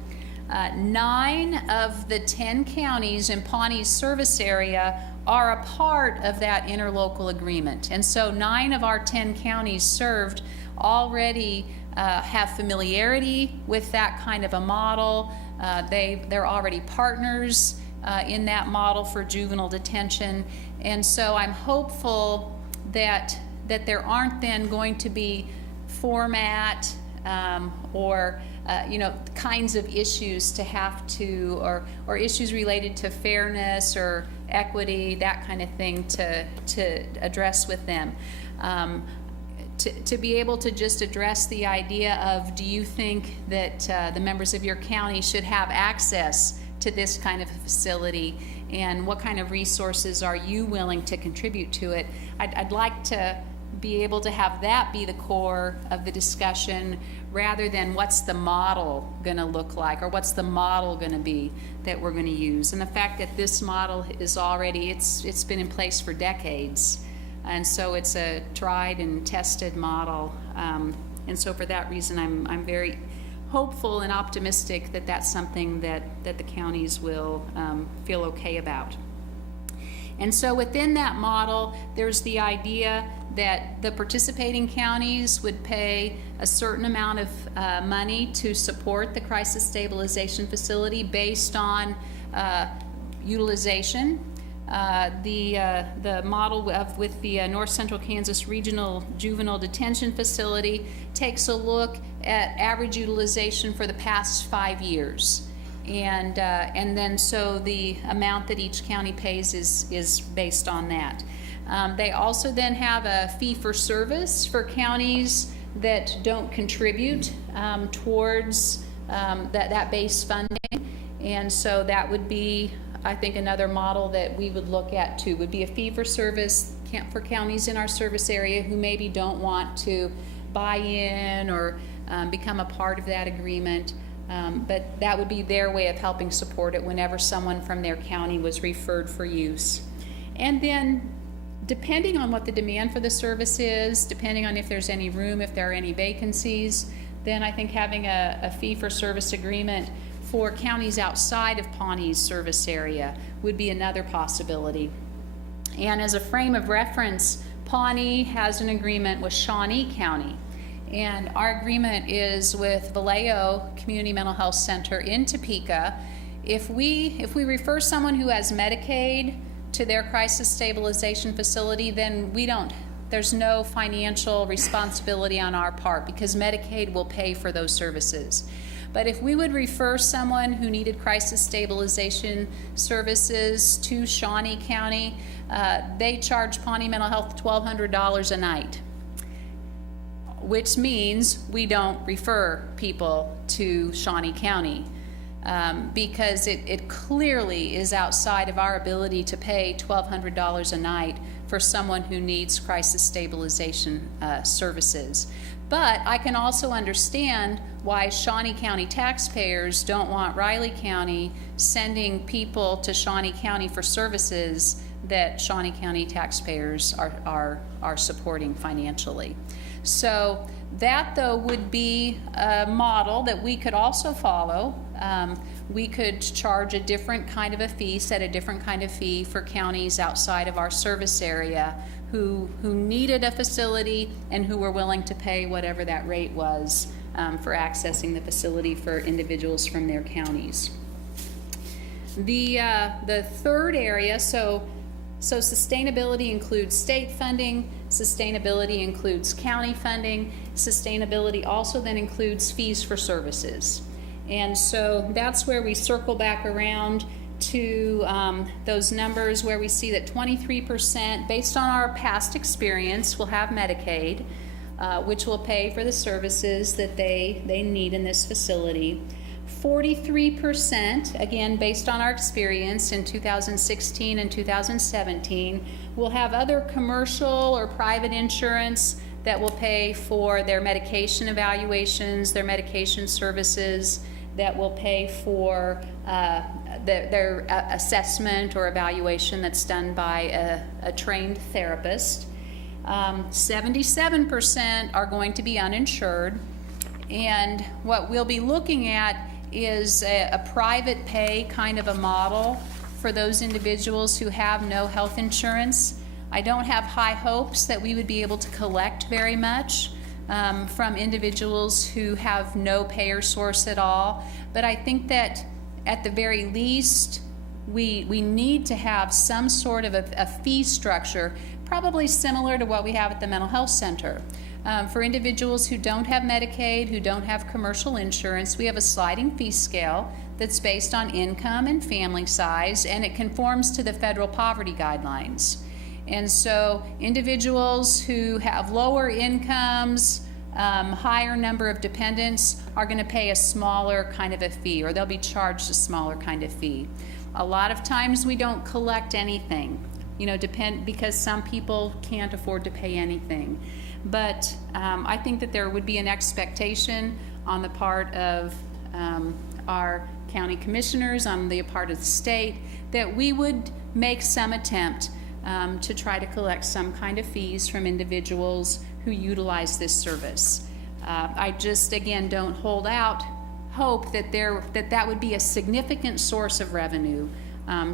9 of the 10 counties in Pawnee's service area are a part of that interlocal agreement. And so 9 of our 10 counties served already have familiarity with that kind of a model. They're already partners in that model for juvenile detention. And so I'm hopeful that there aren't then going to be format or kinds of issues to have to, or issues related to fairness or equity, that kind of thing to address with them. To be able to just address the idea of, do you think that the members of your county should have access to this kind of facility, and what kind of resources are you willing to contribute to it? I'd like to be able to have that be the core of the discussion, rather than what's the model going to look like, or what's the model going to be that we're going to use. And the fact that this model is already, it's been in place for decades. And so it's a tried and tested model. And so for that reason, I'm very hopeful and optimistic that that's something that the counties will feel okay about. And so within that model, there's the idea that the participating counties would pay a certain amount of money to support the crisis stabilization facility based on utilization. The model with the North Central Kansas Regional Juvenile Detention Facility takes a look at average utilization for the past 5 years. And then so the amount that each county pays is based on that. They also then have a fee for service for counties that don't contribute towards that base funding. And so that would be, I think, another model that we would look at too, would be a fee for service for counties in our service area who maybe don't want to buy in or become a part of that agreement. But that would be their way of helping support it whenever someone from their county was referred for use. And then, depending on what the demand for the service is, depending on if there's any room, if there are any vacancies, then I think having a fee for service agreement for counties outside of Pawnee's service area would be another possibility. And as a frame of reference, Pawnee has an agreement with Shawnee County. And our agreement is with Vallejo Community Mental Health Center in Topeka. If we refer someone who has Medicaid to their crisis stabilization facility, then there's no financial responsibility on our part, because Medicaid will pay for those services. But if we would refer someone who needed crisis stabilization services to Shawnee County, they charge Pawnee Mental Health $1,200 a night, which means we don't refer people to Shawnee County because it clearly is outside of our ability to pay $1,200 a night for someone who needs crisis stabilization services. But I can also understand why Shawnee County taxpayers don't want Riley County sending people to Shawnee County for services that Shawnee County taxpayers are supporting financially. So that, though, would be a model that we could also follow. We could charge a different kind of a fee, set a different kind of fee for counties outside of our service area who needed a facility and who were willing to pay whatever that rate was for accessing the facility for individuals from their counties. The third area, so sustainability includes state funding, sustainability includes county funding, sustainability also then includes fees for services. And so that's where we circle back around to those numbers where we see that 23%, based on our past experience, will have Medicaid, which will pay for the services that they need in this facility. 43%, again, based on our experience in 2016 and 2017, will have other commercial or private insurance that will pay for their medication evaluations, their medication services, that will pay for their assessment or evaluation that's done by a trained therapist. 77% are going to be uninsured, and what we'll be looking at is a private pay kind of a model for those individuals who have no health insurance. I don't have high hopes that we would be able to collect very much from individuals who have no payer source at all, but I think that at the very least we need to have some sort of a fee structure, probably similar to what we have at the mental health center. For individuals who don't have Medicaid, who don't have commercial insurance, we have a sliding fee scale that's based on income and family size, and it conforms to the federal poverty guidelines. And so individuals who have lower incomes, higher number of dependents are going to pay a smaller kind of a fee, or they'll be charged a smaller kind of fee. A lot of times we don't collect anything, because some people can't afford to pay anything. But I think that there would be an expectation on the part of our county commissioners, on the part of the state, that we would make some attempt to try to collect some kind of fees from individuals who utilize this service. I just, again, don't hold out hope that that would be a significant source of revenue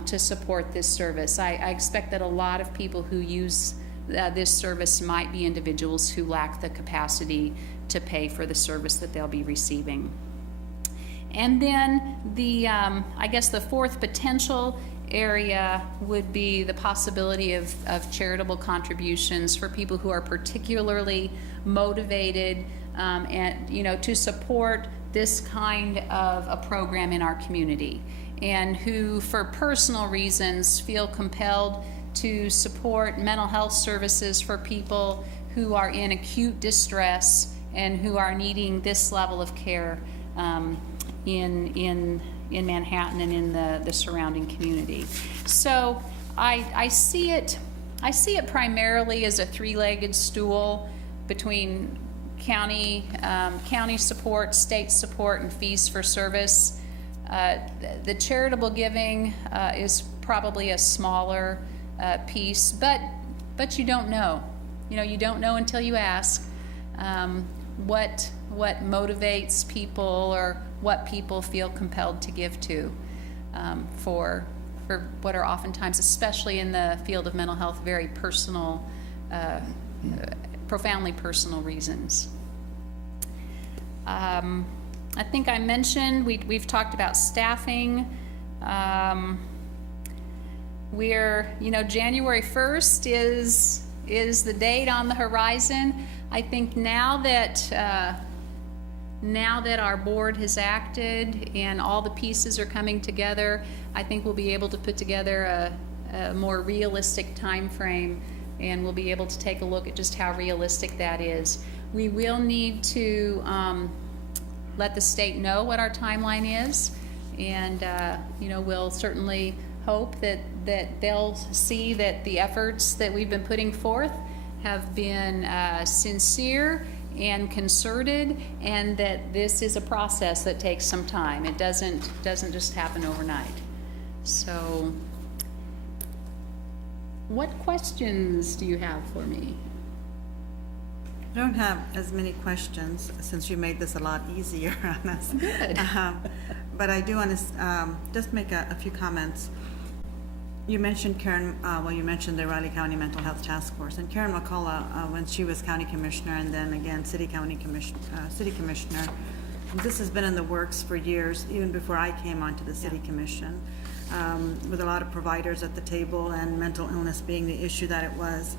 to support this service. I expect that a lot of people who use this service might be individuals who lack the capacity to pay for the service that they'll be receiving. And then I guess the fourth potential area would be the possibility of charitable contributions for people who are particularly motivated and to support this kind of a program in our community, and who for personal reasons feel compelled to support mental health services for people who are in acute distress and who are needing this level of care in Manhattan and in the surrounding community. So I see it primarily as a three-legged stool between county support, state support, and fees for service. The charitable giving is probably a smaller piece, but you don't know. You don't know until you ask what motivates people or what people feel compelled to give to for what are oftentimes, especially in the field of mental health, very personal, profoundly personal reasons. I think I mentioned we've talked about staffing. January 1st is the date on the horizon. I think now that our board has acted and all the pieces are coming together, I think we'll be able to put together a more realistic time frame, and we'll be able to take a look at just how realistic that is. We will need to let the state know what our timeline is, and we'll certainly hope that they'll see that the efforts that we've been putting forth have been sincere and concerted, and that this is a process that takes some time. It doesn't just happen overnight. So, what questions do you have for me? I don't have as many questions since you made this a lot easier on us. Good. But I do want to just make a few comments. You mentioned Karen, you mentioned the Riley County Mental Health Task Force, and Karen McCullough, when she was county commissioner and then again city commissioner, this has been in the works for years, even before I came onto the city commission, with a lot of providers at the table and mental illness being the issue that it was.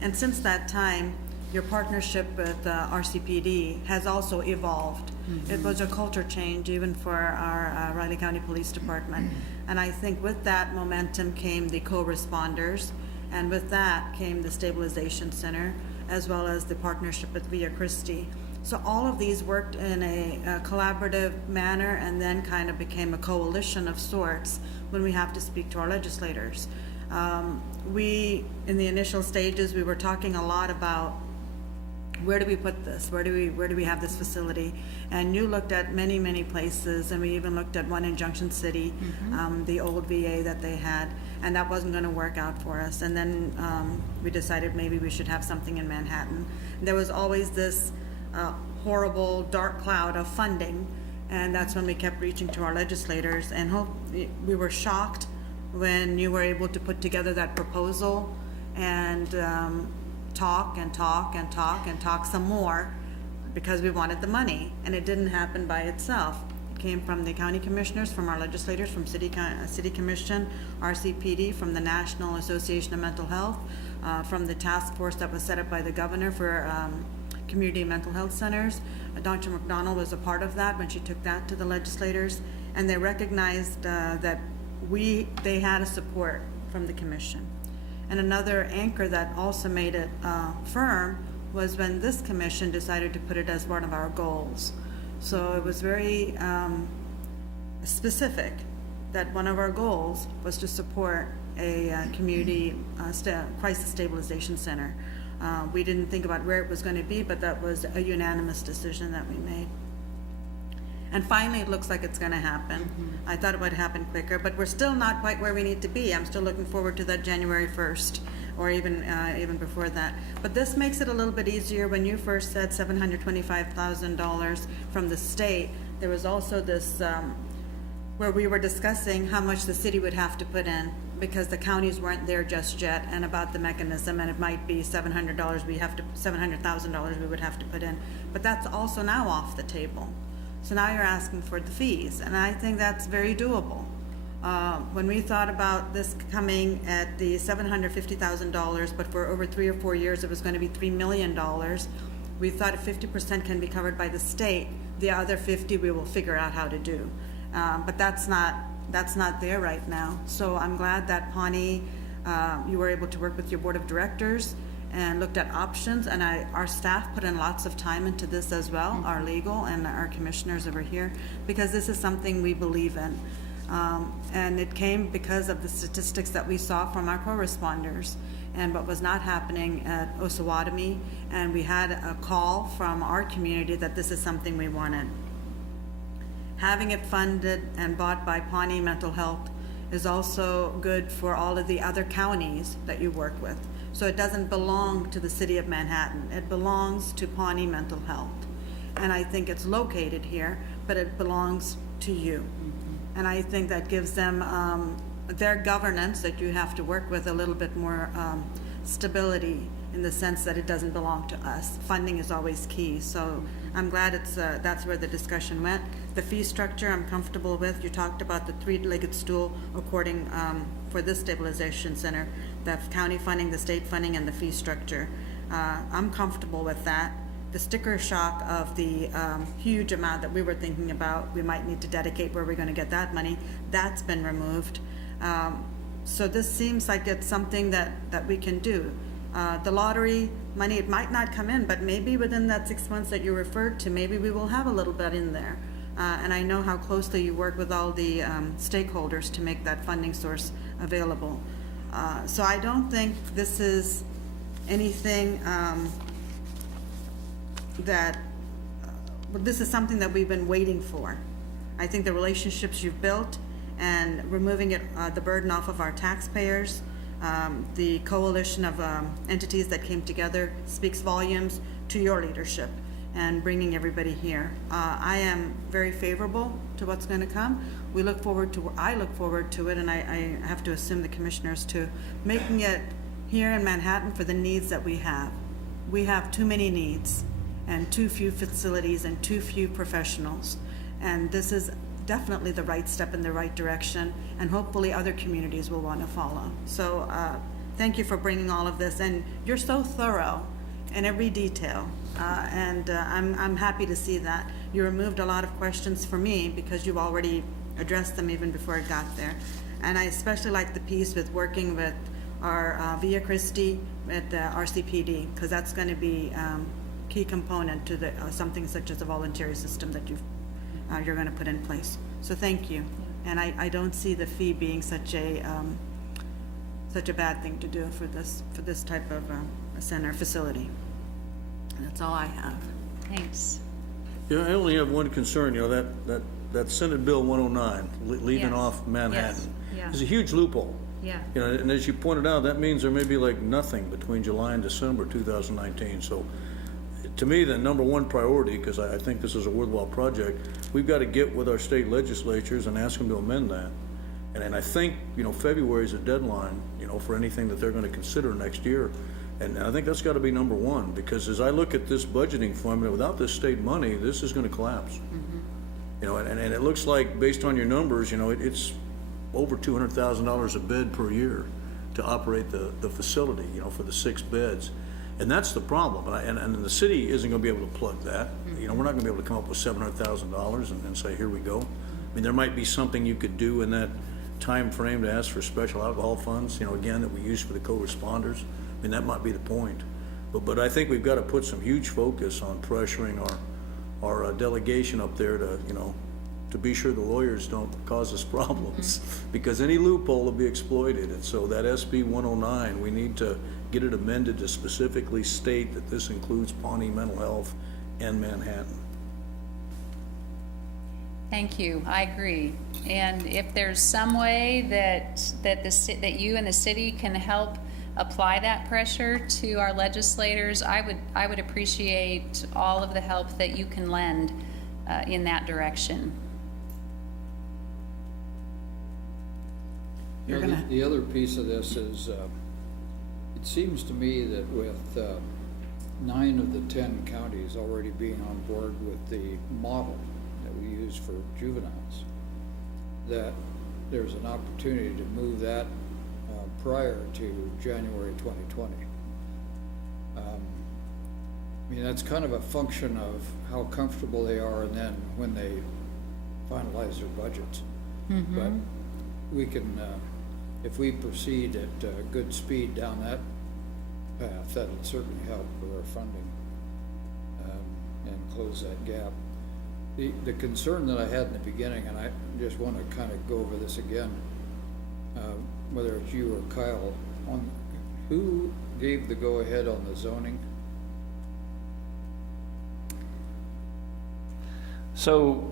And since that time, your partnership with RCPD has also evolved. It was a culture change even for our Riley County Police Department. And I think with that momentum came the co-responders, and with that came the Stabilization Center, as well as the partnership with Via Christi. So all of these worked in a collaborative manner and then kind of became a coalition of sorts when we have to speak to our legislators. In the initial stages, we were talking a lot about where do we put this? Where do we have this facility? And you looked at many places, and we even looked at one in Junction City, the old VA that they had, and that wasn't going to work out for us. And then we decided maybe we should have something in Manhattan. There was always this horrible dark cloud of funding, and that's when we kept reaching to our legislators, and we were shocked when you were able to put together that proposal and talk some more, because we wanted the money, and it didn't happen by itself. It came from the county commissioners, from our legislators, from city commission, RCPD, from the National Association of Mental Health, from the task force that was set up by the governor for community mental health centers. Dr. McDonald was a part of that when she took that to the legislators, and they recognized that they had a support from the commission. And another anchor that also made it firm was when this commission decided to put it as one of our goals. So it was very specific that one of our goals was to support a community crisis stabilization center. We didn't think about where it was going to be, but that was a unanimous decision that we made. And finally, it looks like it's going to happen. I thought it would happen quicker, but we're still not quite where we need to be. I'm still looking forward to that January 1st, or even before that. But this makes it a little bit easier. When you first said $725,000 from the state, there was also this where we were discussing how much the city would have to put in, because the counties weren't there just yet, and about the mechanism, and it might be $700,000 we would have to put in. But that's also now off the table. So now you're asking for the fees, and I think that's very doable. When we thought about this coming at the $750,000, but for over 3 or 4 years it was going to be $3 million, we thought if 50% can be covered by the state, the other 50 we will figure out how to do. But that's not there right now. So I'm glad that Pawnee, you were able to work with your board of directors and looked at options, and our staff put in lots of time into this as well, our legal and our commissioners over here, because this is something we believe in. And it came because of the statistics that we saw from our co-responders and what was not happening at Osawatomie, and we had a call from our community that this is something we wanted. Having it funded and bought by Pawnee Mental Health is also good for all of the other counties that you work with. So it doesn't belong to the city of Manhattan. It belongs to Pawnee Mental Health. And I think it's located here, but it belongs to you. And I think that gives them their governance that you have to work with a little bit more stability, in the sense that it doesn't belong to us. Funding is always key. So I'm glad that's where the discussion went. The fee structure I'm comfortable with. You talked about the three-legged stool according for this stabilization center, the county funding, the state funding, and the fee structure. I'm comfortable with that. The sticker shock of the huge amount that we were thinking about, we might need to dedicate where we're going to get that money, that's been removed. So this seems like it's something that we can do. The lottery money, it might not come in, but maybe within that 6 months that you referred to, maybe we will have a little bit in there. And I know how closely you work with all the stakeholders to make that funding source available. So I don't think this is anything this is something that we've been waiting for. I think the relationships you've built and removing the burden off of our taxpayers, the coalition of entities that came together speaks volumes to your leadership. and bringing everybody here. I am very favorable to what's going to come. I look forward to it, and I have to assume the commissioners too, making it here in Manhattan for the needs that we have. We have too many needs and too few facilities and too few professionals. And this is definitely the right step in the right direction, and hopefully other communities will want to follow. So thank you for bringing all of this, and you're so thorough in every detail, and I'm happy to see that. You removed a lot of questions for me because you've already addressed them even before it got there. And I especially like the piece with working with our Via Christi at the RCPD, because that's going to be key component to the something such as a voluntary system that you're going to put in place. So thank you. And I don't see the fee being such a bad thing to do for this type of a center facility. And that's all I have. Thanks. Yeah, I only have one concern, you know, that Senate Bill 109, leaving Yes. off Manhattan, Yes. is a huge loophole. Yeah. You know, and as you pointed out, that means there may be like nothing between July and December 2019. So to me, the number one priority, because I think this is a worthwhile project, we've got to get with our state legislatures and ask them to amend that. And I think, you know, February is a deadline, you know, for anything that they're going to consider next year. And I think that's got to be number one, because as I look at this budgeting formula, without this state money, this is going to collapse. You know, and it looks like, based on your numbers, you know, it's over $200,000 a bed per year to operate the facility, you know, for the 6 beds. And that's the problem. And the city isn't going to be able to plug that. You know, we're not going to be able to come up with $700,000 and say, here we go. I mean, there might be something you could do in that time frame to ask for special alcohol funds, you know, again, that we use for the co-responders. I mean, that might be the point. But I think we've got to put some huge focus on pressuring our delegation up there to, you know, to be sure the lawyers don't cause us problems, because any loophole will be exploited. And so that SB 109, we need to get it amended to specifically state that this includes Pawnee Mental Health and Manhattan. Thank you. I agree. And if there's some way that you and the city can help apply that pressure to our legislators, I would appreciate all of the help that you can lend in that direction. You're You know, gonna- the other piece of this is, it seems to me that with 9 of the 10 counties already being on board with the model that we use for juveniles, that there's an opportunity to move that prior to January 2020. I mean, that's kind of a function of how comfortable they are, and then when they finalize their budgets. But we can, if we proceed at good speed down that path, that'll certainly help with our funding and close that gap. The concern that I had in the beginning, and I just want to kind of go over this again, whether it's you or Kyle, on who gave the go-ahead on the zoning? So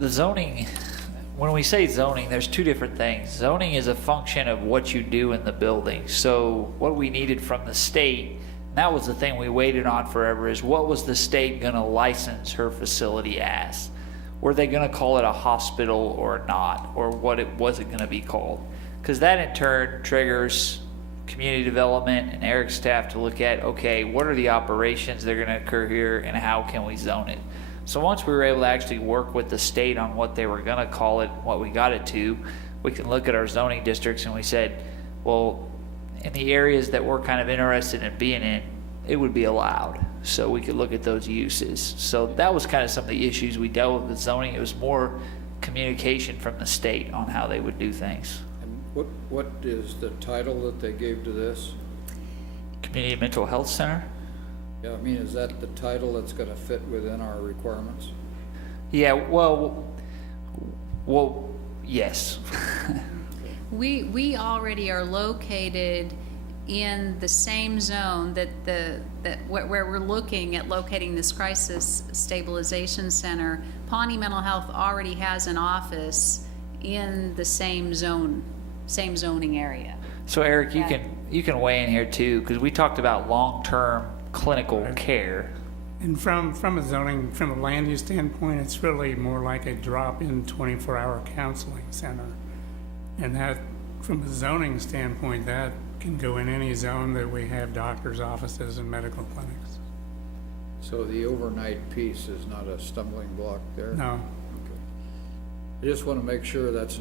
the zoning, when we say zoning, there's 2 different things. Zoning is a function of what you do in the building. So what we needed from the state, and that was the thing we waited on forever, is what was the state going to license her facility as? Were they going to call it a hospital or not? Or what it was it going to be called? Because that in turn triggers community development and Eric's staff to look at, okay, what are the operations that are going to occur here and how can we zone it? So once we were able to actually work with the state on what they were going to call it, what we got it to, we can look at our zoning districts and we said, well, in the areas that we're kind of interested in being in, it would be allowed. So we could look at those uses. So that was kind of some of the issues we dealt with zoning. It was more communication from the state on how they would do things. And what is the title that they gave to this? Community Mental Health Center? Yeah, I mean, is that the title that's gonna fit within our requirements? Yeah, well, yes. We already are located in the same zone that where we're looking at locating this crisis stabilization center. Pawnee Mental Health already has an office in the same zoning area. So Eric, you can weigh in here too, because we talked about long-term clinical care. And from a land use standpoint, it's really more like a drop-in 24-hour counseling center. And that, from a zoning standpoint, that can go in any zone that we have doctors' offices and medical clinics. So the overnight piece is not a stumbling block there? No. Okay. I just want to make sure that's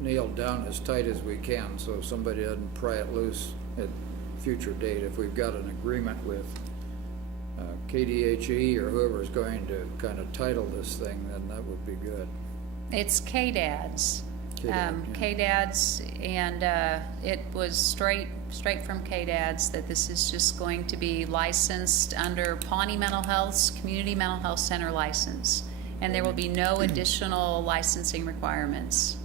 nailed down as tight as we can, so somebody doesn't pry it loose at a future date. If we've got an agreement with KDHE or whoever's going to kind of title this thing, then that would be good. It's KDADS. KDADS, and it was straight from KDADS that this is just going to be licensed under Pawnee Mental Health's Community Mental Health Center license, and there will be no additional licensing requirements.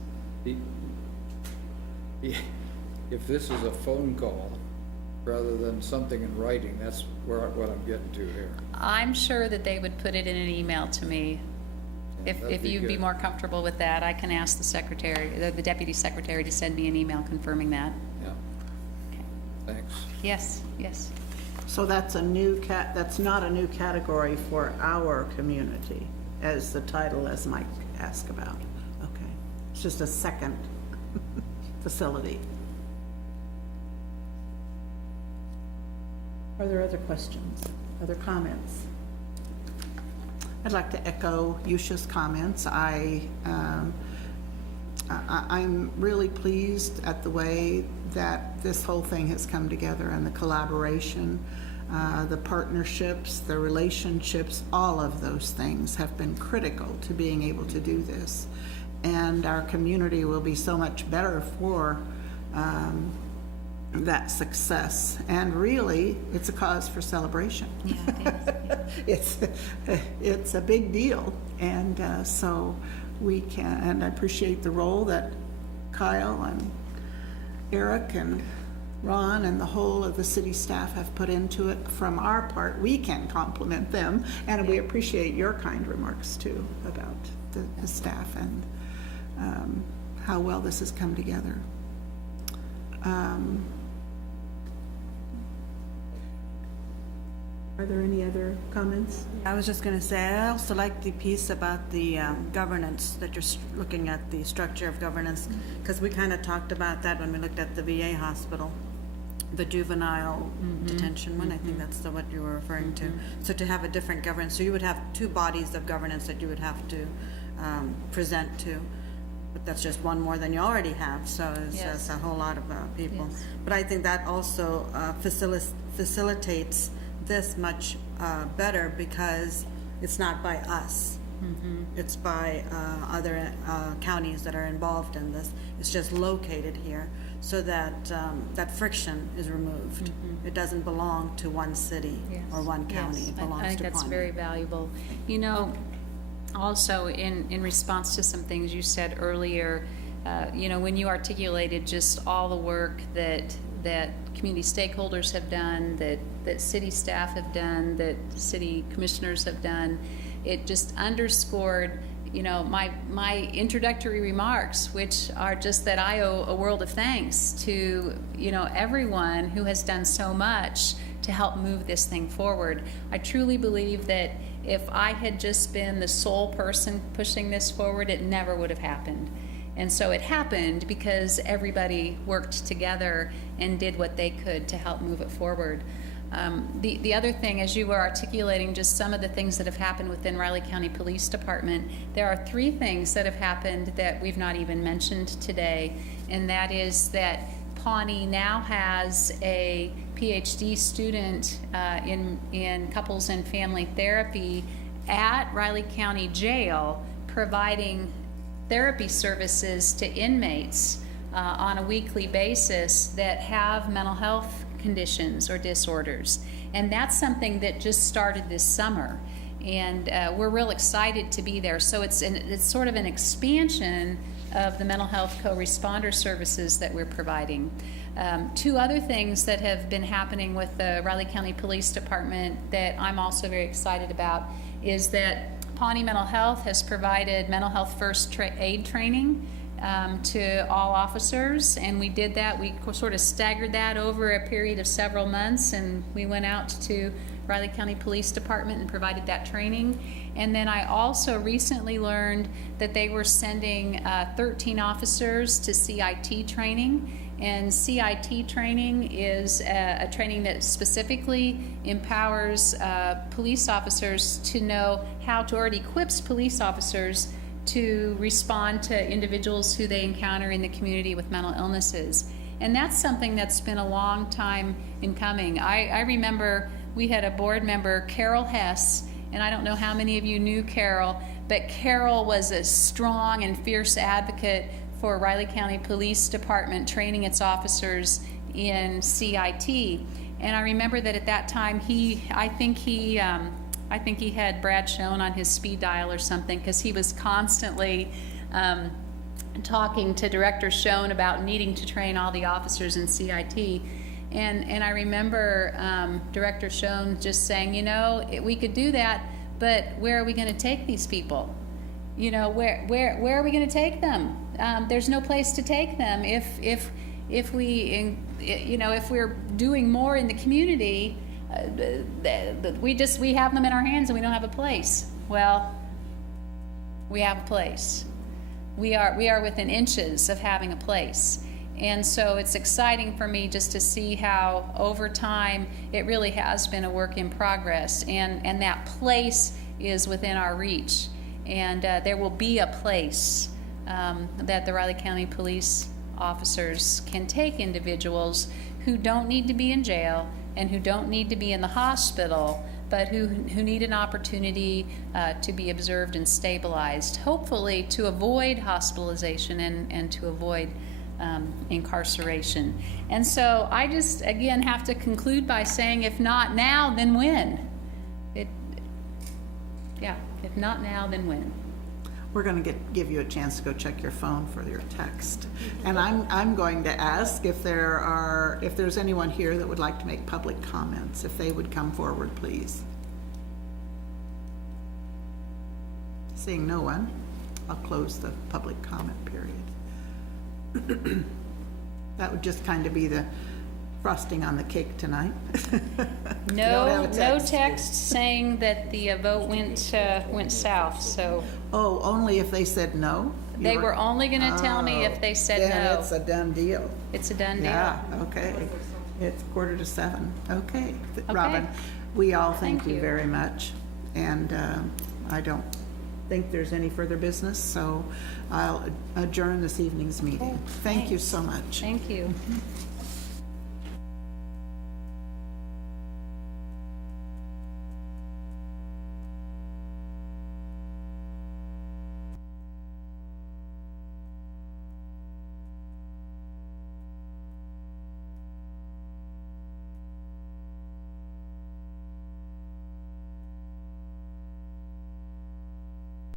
If this is a phone call rather than something in writing, that's what I'm getting to here. I'm sure that they would put it in an email to me. That'd If be you'd be good. more comfortable with that, I can ask the secretary, the deputy secretary, to send me an email confirming that. Yeah. Thanks. Yes, yes. So that's that's not a new category for our community, as the title, as Mike asked about. Okay. It's just a second facility. Are there other questions, other comments? I'd like to echo Yusha's comments. I'm really pleased at the way that this whole thing has come together, and the collaboration, the partnerships, the relationships, all of those things have been critical to being able to do this. And our community will be so much better for that success. And really, it's a cause for celebration. Yeah, it is. It's a big deal, and so we can, and I appreciate the role that Kyle and Eric and Ron and the whole of the city staff have put into it. From our part, we can compliment them, and we appreciate your kind remarks too about the staff and how well this has come together. Are there any other comments? I was just going to say, I also like the piece about the governance, that you're looking at the structure of governance, because we kind of talked about that when we looked at the VA hospital, the juvenile detention one. I think that's what you were referring to. So to have a different governance, so you would have two bodies of governance that you would have to present to. But that's just one more than you already have, so it's Yes. a whole lot of people. Yes. But I think that also facilitates this much better, because it's not by us. It's by other counties that are involved in this. It's just located here, so that that friction is removed. It doesn't belong to one city or one county. Yes. It belongs to I think that's Pawnee. very valuable. You know, also in response to some things you said earlier, you know, when you articulated just all the work that community stakeholders have done, that city staff have done, that city commissioners have done, it just underscored, you know, my introductory remarks, which are just that I owe a world of thanks to, you know, everyone who has done so much to help move this thing forward. I truly believe that if I had just been the sole person pushing this forward, it never would have happened. And so it happened because everybody worked together and did what they could to help move it forward. The other thing, as you were articulating just some of the things that have happened within Riley County Police Department, there are 3 things that have happened that we've not even mentioned today, and that is that Pawnee now has a PhD student in couples and family therapy at Riley County Jail, providing therapy services to inmates on a weekly basis that have mental health conditions or disorders. And that's something that just started this summer. And we're real excited to be there. So it's sort of an expansion of the mental health co-responder services that we're providing. 2 other things that have been happening with the Riley County Police Department that I'm also very excited about is that Pawnee Mental Health has provided mental health first aid training to all officers, and we did that. We sort of staggered that over a period of several months, and we went out to Riley County Police Department and provided that training. And then I also recently learned that they were sending 13 officers to CIT training. And CIT training is a training that specifically empowers police officers to know how to, or it equips police officers to respond to individuals who they encounter in the community with mental illnesses. And that's something that's been a long time in coming. I remember we had a board member, Carol Hess, and I don't know how many of you knew Carol, but Carol was a strong and fierce advocate for Riley County Police Department training its officers in CIT. And I remember that at that time I think he had Brad Schoen on his speed dial or something, because he was constantly talking to Director Schoen about needing to train all the officers in CIT. And I remember Director Schoen just saying, you know, we could do that, but where are we going to take these people? You know, where are we going to take them? There's no place to take them if we're doing more in the community. We have them in our hands and we don't have a place. Well, we have a place. We are within inches of having a place. And so it's exciting for me just to see how over time it really has been a work in progress, and that place is within our reach. And there will be a place that the Riley County police officers can take individuals who don't need to be in jail and who don't need to be in the hospital, but who need an opportunity to be observed and stabilized, hopefully to avoid hospitalization and to avoid incarceration. And so I just, again, have to conclude by saying, if not now, then when? If not now, then when? We're going to give you a chance to go check your phone for your text. And I'm going to ask if there's anyone here that would like to make public comments, if they would come forward, please. Seeing no one, I'll close the public comment period. That would just kind of be the frosting on the cake tonight. No text saying that the vote went south, so. Oh, only if they said no? They were only gonna tell me if they said Then no. it's a done deal. It's a done deal. Yeah, okay. It's 6:45. Okay. Okay. Robin, we all thank Thank you you. very much. And I don't think there's any further business, so I'll adjourn this evening's meeting. Thank you so much. Thank you.